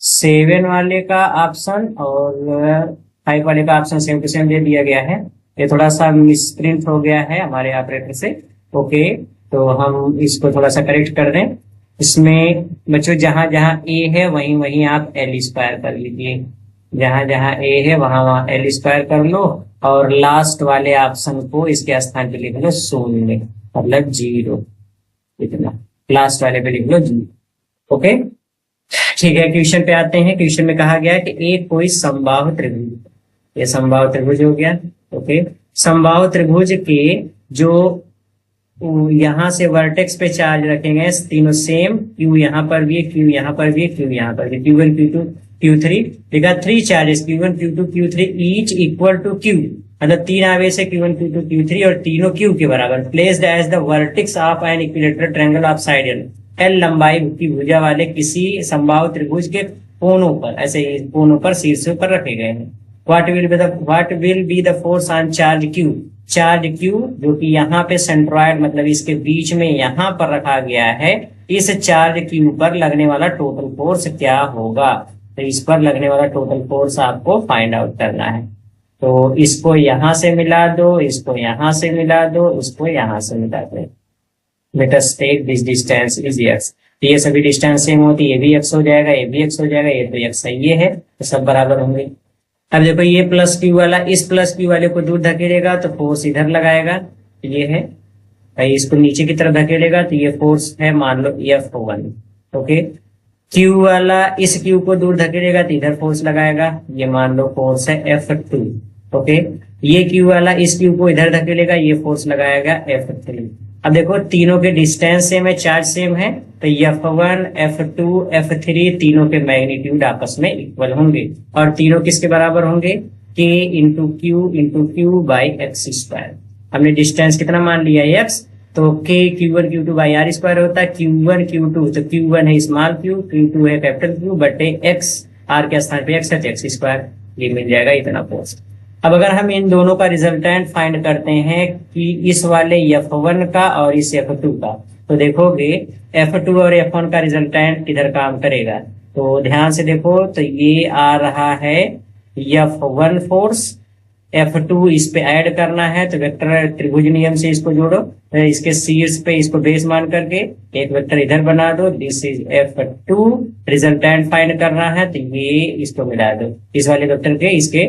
7 वाले का ऑप्शन और 5 वाले का ऑप्शन सेम टू सेम दे दिया गया है। ये थोड़ा सा मिसप्रिंट हो गया है हमारे ऑपरेटर से। ओके, तो हम इसको थोड़ा सा करेक्ट कर दें। इसमें बच्चों जहां जहां ए है वहीं वहीं आप एल स्क्वायर कर लीजिए, जहां जहां ए है वहां वहां एल स्क्वायर कर लो, और लास्ट वाले ऑप्शन को इसके स्थान पे लिख लो 0, मतलब 0, इतना लास्ट वाले पे लिख लो 0। ओके, ठीक है, क्वेश्चन पे आते हैं। क्वेश्चन में कहा गया है कि एक कोई समबाहु त्रिभुज, ये समबाहु त्रिभुज हो गया। ओके, समबाहु त्रिभुज के जो यहां से वर्टेक्स पे चार्ज रखे गए तीनों सेम, क्यू यहाँ पर भी है, क्यू यहाँ पर भी है, क्यू यहाँ पर भी, Q1, Q2, Q3, देखा 3 charges Q1, Q2, Q3 each equal to Q, मतलब 3 आवेश है Q1, Q2, Q3 और तीनों Q के बराबर, placed as the vertex of an equilateral triangle of side L, L लंबाई की भुजा वाले किसी समबाहु त्रिभुज के कोनों पर, ऐसे कोनों पर शीर्षों पर रखे गए हैं। What will be the force on charge Q, charge Q जो कि यहाँ पे सेंट्रॉइड मतलब इसके बीच में यहाँ पर रखा गया है, इस चार्ज Q पर लगने वाला टोटल फोर्स क्या होगा? तो इस पर लगने वाला टोटल फोर्स आपको फाइंड आउट करना है। तो इसको यहां से मिला दो, इसको यहां से मिला दो, इसको यहां से मिला दो। Let us take this distance is x, तो ये सभी डिस्टेंस सेम होती है, ये भी x हो जाएगा, ये भी x हो जाएगा, ये तो x है, ये है, तो सब बराबर होंगे। अब देखो ये प्लस Q वाला इस प्लस Q वाले को दूर धकेलेगा तो फोर्स इधर लगाएगा, ये है, इसको नीचे की तरफ धकेलेगा तो ये फोर्स है मान लो F1। ओके, Q वाला इस Q को दूर धकेलेगा तो इधर फोर्स लगाएगा, ये मान लो फोर्स है F2। ओके, ये Q वाला इस Q को इधर धकेलेगा, ये फोर्स लगाएगा F3। अब देखो तीनों के डिस्टेंस सेम है, चार्ज सेम है, तो F1, F2, F3 तीनों के मैग्नीट्यूड आपस में इक्वल होंगे, और तीनों किसके बराबर होंगे? K into Q by x square. हमने डिस्टेंस कितना मान लिया है x, तो K Q1 Q2 by are square होता है, Q1 Q2, तो Q1 है स्मॉल q, Q2 है कैपिटल Q बटे x, r के स्थान पे x है तो x स्क्वायर, ये मिल जाएगा इतना फोर्स। अब अगर हम इन दोनों का रिजल्टेंट फाइंड करते हैं कि इस वाले F1 का और इस F2 का, तो देखोगे F2 और F1 का रिजल्टेंट किधर काम करेगा, तो ध्यान से देखो, तो ये आ रहा है F1 फोर्स, F2 इस पे ऐड करना है, तो वेक्टर त्रिभुज नियम से इसको जोड़ो, तो इसके शीर्ष पे इसको बेस मान करके एक वेक्टर इधर बना दो, this is F2, resultant find करना है तो ये इसको मिला दो, इस वाले वेक्टर के इसके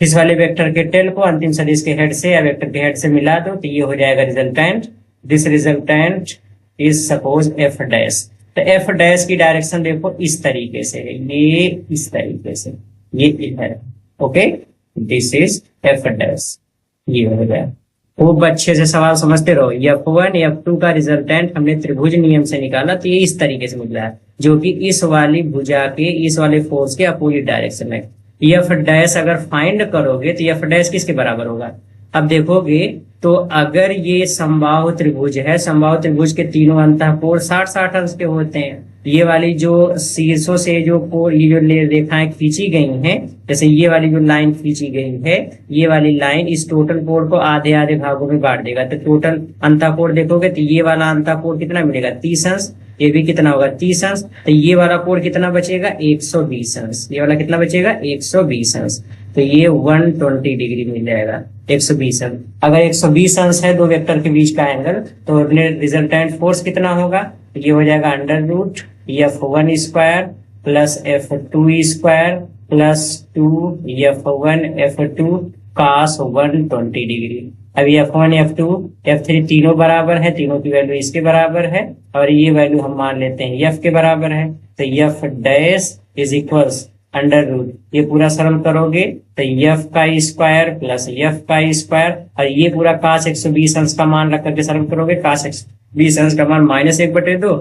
इस वाले वेक्टर के टेल को अंतिम सदिश के हेड से या वेक्टर के हेड से मिला दो, तो ये हो जाएगा resultant. This resultant is suppose F dash, तो F डैश की डायरेक्शन देखो इस तरीके से है, ये इस तरीके से, ये इधर। Okay, this is F dash, ये हो गया। खूब अच्छे से सवाल समझते रहो। F1 F2 का रिजल्टेंट हमने त्रिभुज नियम से निकाला, तो ये इस तरीके से निकला है, जो कि इस वाली भुजा के इस वाले फोर्स के अपोजिट डायरेक्शन में। F डैश अगर फाइंड करोगे तो F डैश किसके बराबर होगा? अब देखोगे तो अगर ये समबाहु त्रिभुज है, समबाहु त्रिभुज के तीनों अंतःकोण 60-60 अंश के होते हैं, ये वाली जो शीर्षों से जो कोण, ये जो रेखाएं खींची गई हैं, जैसे ये वाली जो लाइन खींची गई है, ये वाली लाइन इस टोटल कोण को आधे आधे भागों में बांट देगा, तो टोटल अंतःकोण देखोगे तो ये वाला अंतःकोण कितना मिलेगा? 30 अंश, ये भी कितना होगा? 30 अंश, तो ये वाला कोण कितना बचेगा? 120 अंश, ये वाला कितना बचेगा? 120 अंश, तो ये 120 डिग्री मिल जाएगा, 120 अंश। अगर 120 अंश है दो वेक्टर के बीच का एंगल, तो अपने रिजल्टेंट फोर्स कितना होगा? ये हो जाएगा under root F1 square plus F2 square plus 2 F1 F2 cos 120 degree. अब F1 F2 F3 तीनों बराबर है, तीनों की वैल्यू इसके बराबर है, और ये वैल्यू हम मान लेते हैं F के बराबर है, तो F dash is equals under root, ये पूरा सरल करोगे तो F का स्क्वायर प्लस F का स्क्वायर, और ये पूरा cos 120 अंश का मान रख करके सरल करोगे, cos 120 अंश का मान -1/2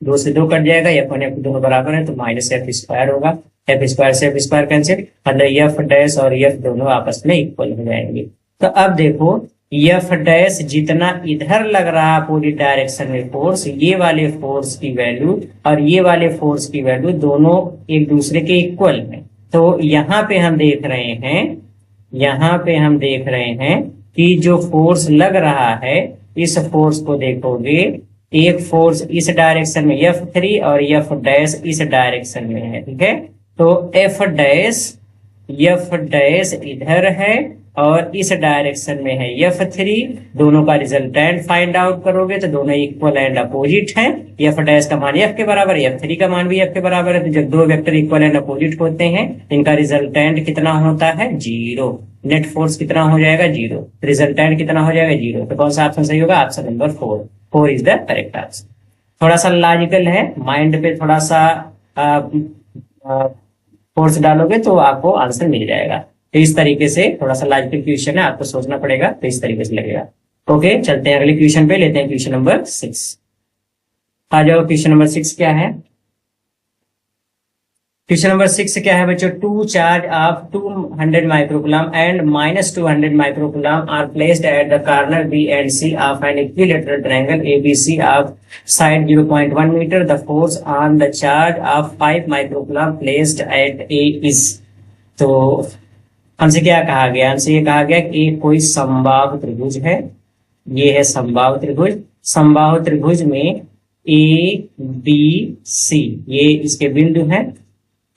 2 से 2 कट जाएगा, F1 F2 दोनों बराबर है तो माइनस एफ स्क्वायर होगा, एफ स्क्वायर से एफ स्क्वायर कैंसिल, मतलब एफ डैश और एफ दोनों आपस में इक्वल हो जाएंगे। तो अब देखो एफ डैश जितना इधर लग रहा है अपोजिट डायरेक्शन में फोर्स, ये वाले फोर्स की वैल्यू और ये वाले फोर्स की वैल्यू दोनों एक दूसरे के इक्वल है। तो यहाँ पे हम देख रहे हैं, यहाँ पे हम देख रहे हैं कि जो फोर्स लग रहा है, इस फोर्स को देखोगे, एक फोर्स इस डायरेक्शन में F3 और F डैश इस डायरेक्शन में है, ठीक है। तो F डैश इधर है और इस डायरेक्शन में है F3, दोनों का रिजल्टेंट फाइंड आउट करोगे तो दोनों इक्वल एंड अपोजिट हैं। F डैश का मान F के बराबर है, F3 का मान भी F के बराबर है। तो जब दो वेक्टर इक्वल एंड अपोजिट होते हैं, इनका रिजल्टेंट कितना होता है? 0। नेट फोर्स कितना हो जाएगा? 0। रिजल्टेंट कितना हो जाएगा? 0। तो कौन सा ऑप्शन सही होगा? Option number 4 is the correct answer. थोड़ा सा लॉजिकल है, माइंड पे थोड़ा सा फोर्स डालोगे तो आपको आंसर मिल जाएगा। तो इस तरीके से थोड़ा सा लॉजिकल क्वेश्चन है, आपको सोचना पड़ेगा, तो इस तरीके से लगेगा। ओके, चलते हैं अगले क्वेश्चन पे, लेते हैं क्वेश्चन नंबर 6। आ जाओ, क्वेश्चन नंबर 6 क्या है? क्वेश्चन नंबर 6 क्या है बच्चों? 2 charge of 200 microcoulomb and -200 microcoulomb are placed at the corner B and C of an equilateral triangle ABC of side 0.1 metre. The force on the charge of 5 microcoulomb placed at A is. तो हमसे क्या कहा गया? हमसे ये कहा गया कि कोई समबाहु त्रिभुज है, ये है समबाहु त्रिभुज। समबाहु त्रिभुज में ABC ये इसके बिंदु हैं।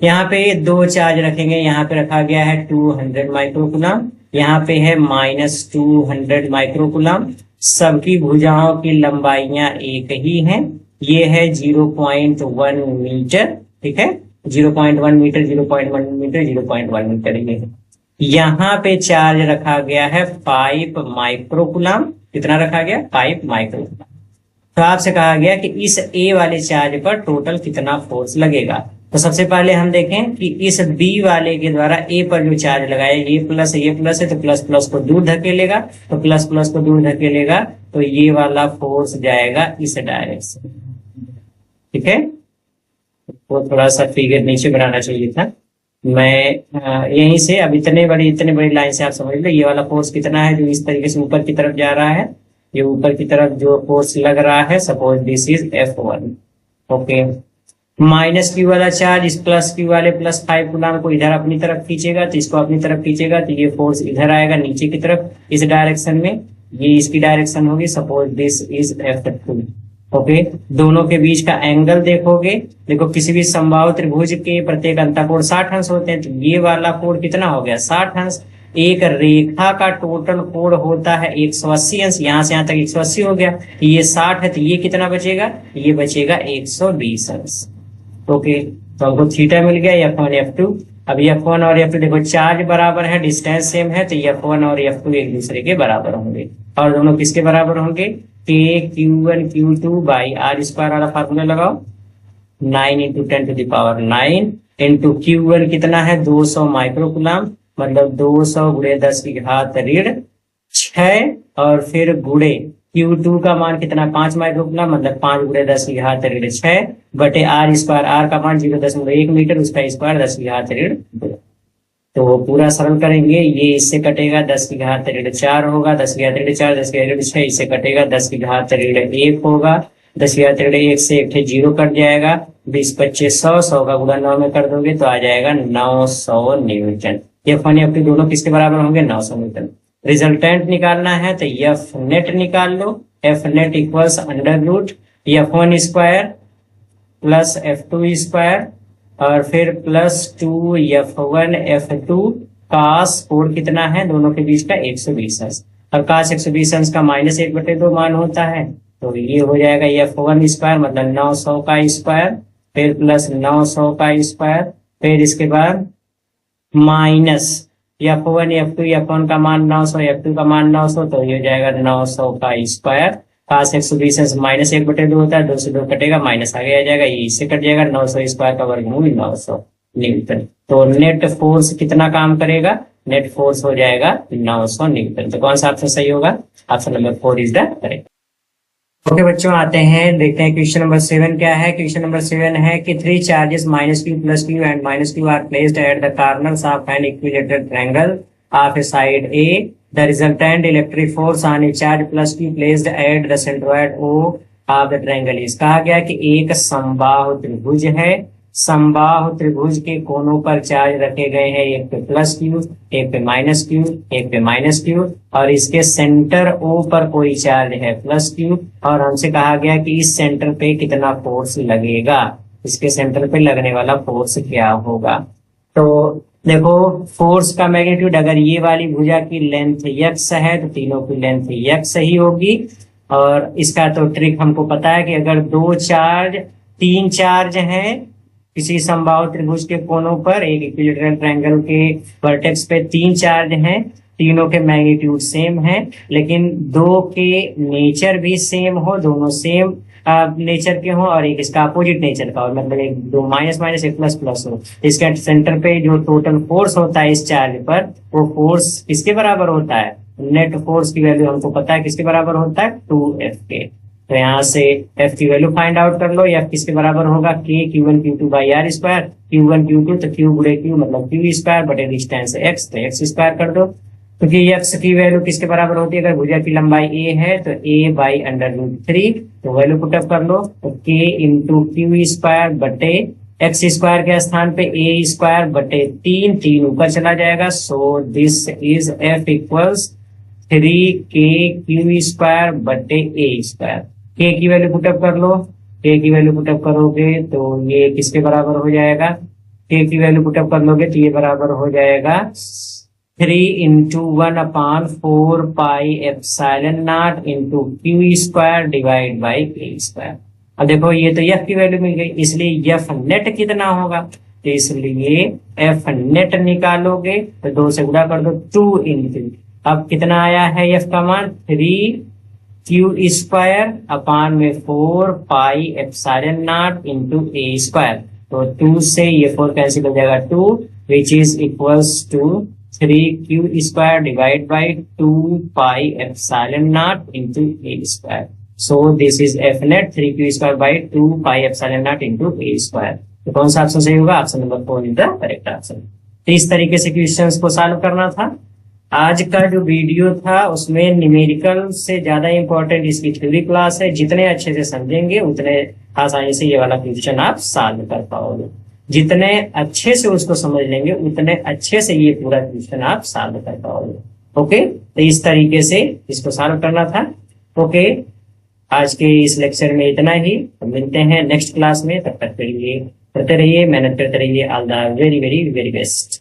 यहाँ पे 2 चार्ज रखेंगे, यहाँ पे रखा गया है 200 माइक्रोकूलम, यहाँ पे है -200 माइक्रोकूलम। सबकी भुजाओं की लंबाइयां एक ही हैं। ये है 0.1 मीटर, ठीक है, 0.1 मीटर, 0.1 मीटर, 0.1 मीटर ये है। यहाँ पे चार्ज रखा गया है 5 माइक्रोकूलम। कितना रखा गया? 5 माइक्रोकूलम। तो आपसे कहा गया कि इस A वाले चार्ज पर टोटल कितना फोर्स लगेगा। तो सबसे पहले हम देखें कि इस B वाले के द्वारा A पर जो चार्ज लगाया, ये प्लस है तो प्लस प्लस को दूर धकेलेगा, तो प्लस प्लस को दूर धकेलेगा तो ये वाला फोर्स जाएगा इस डायरेक्शन, ठीक है। वो थोड़ा सा फिगर नीचे बनाना चाहिए था। मैं यहीं से अब इतने बड़ी लाइन से आप समझ लो ये वाला फोर्स कितना है जो इस तरीके से ऊपर की तरफ जा रहा है। ये ऊपर की तरफ जो फोर्स लग रहा है, suppose this is F1। Okay, minus Q वाला चार्ज इस प्लस Q वाले +5 कूलम को इधर अपनी तरफ खींचेगा, तो इसको अपनी तरफ खींचेगा तो ये फोर्स इधर आएगा नीचे की तरफ इस डायरेक्शन में। ये इसकी डायरेक्शन होगी, suppose this is F2। Okay, दोनों के बीच का एंगल देखोगे, देखो किसी भी समबाहु त्रिभुज के प्रत्येक अंतःकोण 60 अंश होते हैं, तो ये वाला कोण कितना हो गया? 60 अंश। एक रेखा का टोटल कोण होता है 180 अंश, यहां से यहां तक 180 हो गया, ये 60 है तो ये कितना बचेगा? ये बचेगा 120 अंश। ओके, तो हमको थीटा मिल गया, F1 F2। अब F1 और F2 देखो चार्ज बराबर है, डिस्टेंस सेम है, तो F1 और F2 एक दूसरे के बराबर होंगे। और दोनों किसके बराबर होंगे? K/Q1 Q2 बाई R² वाला फार्मूला लगाओ। 9 × 10⁹ इंटू Q1 कितना है? 200 माइक्रोकूलम, मतलब 200 × 10⁻6 और फिर गुणे Q2 का मान कितना? 5 माइक्रोकूलम, मतलब 5 × 10⁻6 बटे R²। R का मान 0.1 मीटर, उसका स्क्वायर 10⁻²। तो वो पूरा सरल करेंगे, ये इससे कटेगा 10⁻4 होगा, 10⁻4 10⁻6 इससे कटेगा 10⁻1 होगा, 10⁻1 से एक 0 कट जाएगा, 20 25 100, 100 का गुणा 9 में कर दोगे तो आ जाएगा 900 न्यूटन। F1 F2 दोनों किसके बराबर होंगे? 900 न्यूटन। रिजल्टेंट निकालना है तो F नेट निकाल लो। F net equals √ F1² plus F2² और फिर +2 F1 F2 cos कोण कितना है दोनों के बीच का? 120 अंश। और cos 120 अंश का -1/2 मान होता है, तो ये हो जाएगा F1² मतलब 900 का स्क्वायर, फिर प्लस 900 का स्क्वायर, फिर इसके बाद माइनस F1 F2, F1 का मान 900, F2 का मान 900, तो ये हो जाएगा 900 का स्क्वायर। cos 120 अंश -1/2 होता है, 2 से 2 कटेगा, माइनस आगे आ जाएगा, ये इससे कट जाएगा, 900 स्क्वायर का वर्गमूल 900 न्यूटन। तो नेट फोर्स कितना काम करेगा? नेट फोर्स हो जाएगा 900 न्यूटन। तो कौन सा ऑप्शन सही होगा? Option number 4 is the correct. Okay बच्चों, आते हैं देखते हैं क्वेश्चन नंबर 7 क्या है। क्वेश्चन नंबर 7 है कि 3 charges -q + q and -q are placed at the corners of an equilateral triangle of a side A. The resultant electric force on a charge +q placed at the centroid O of the triangle is. कहा गया कि एक समबाहु त्रिभुज है, समबाहु त्रिभुज के कोनों पर चार्ज रखे गए हैं, एक पे +q, एक पे -q, एक पे -q, और इसके सेंटर O पर कोई चार्ज है +q, और हमसे कहा गया कि इस सेंटर पे कितना फोर्स लगेगा, इसके सेंटर पे लगने वाला फोर्स क्या होगा। तो देखो, फोर्स का मैग्नीट्यूड, अगर ये वाली भुजा की लेंथ x है तो तीनों की लेंथ x ही होगी। और इसका तो ट्रिक हमको पता है कि अगर तीन चार्ज हैं किसी समबाहु त्रिभुज के कोनों पर, एक इक्विलेटरल ट्रायंगल के वर्टेक्स पे 3 चार्ज हैं, तीनों के मैग्नीट्यूड सेम है, लेकिन दो के नेचर भी सेम हो, दोनों सेम नेचर के हो, और एक इसका अपोजिट नेचर का हो, मतलब एक दो माइनस माइनस एक प्लस प्लस हो। इसके सेंटर पे जो टोटल फोर्स होता है इस चार्ज पर, वो फोर्स किसके बराबर होता है? नेट फोर्स की वैल्यू हमको पता है किसके बराबर होता है, 2F के। तो यहाँ से F की वैल्यू फाइंड आउट कर लो। F किसके बराबर होगा? K Q1 Q2 by R square. Q1 Q2 तो Q गुणे Q मतलब Q स्क्वायर बटे डिस्टेंस X, तो X स्क्वायर कर दो। क्योंकि X की वैल्यू किसके बराबर होती है? अगर भुजा की लंबाई A है तो A बाई √3, तो वैल्यू पुटअप कर लो, तो K इंटू Q स्क्वायर बटे X स्क्वायर के स्थान पे A स्क्वायर बटे 3 ऊपर चला जाएगा। सो this is F equals 3K Q square बटे A स्क्वायर। K की वैल्यू पुटअप कर लो, K की वैल्यू पुटअप करोगे तो ये किसके बराबर हो जाएगा? K की वैल्यू पुटअप कर लोगे तो ये बराबर हो जाएगा 3 into 1/4 pi epsilon naught into Q square divide by A square. अब देखो, ये तो F की वैल्यू मिल गई, इसलिए F नेट कितना होगा? तो इसलिए F नेट निकालोगे तो 2 से गुणा कर दो, 2 इंटू, अब कितना आया है F का मान? 3Q स्क्वायर अपान में 4 pi epsilon naught into A square. तो 2 से ये 4 कैंसिल हो जाएगा, 2 which is equals to 3Q square divide by 2 pi epsilon naught into A square. So this is F net 3Q square by 2 pi epsilon naught into A square. तो कौन सा option सही होगा? Option number 4 is the correct option. तो इस तरीके से questions को सॉल्व करना था। आज का जो वीडियो था उसमें न्यूमेरिकल से ज्यादा इंपॉर्टेंट इसकी थ्योरी क्लास है। जितने अच्छे से समझेंगे उतने आसानी से ये वाला क्वेश्चन आप सॉल्व कर पाओगे। जितने अच्छे से उसको समझ लेंगे उतने अच्छे से ये पूरा क्वेश्चन आप सॉल्व कर पाओगे। ओके, तो इस तरीके से इसको सॉल्व करना था। ओके, आज के इस लेक्चर में इतना ही। मिलते हैं नेक्स्ट क्लास में, तब तक के लिए करते रहिए, मेहनत करते रहिए। All the very very very best.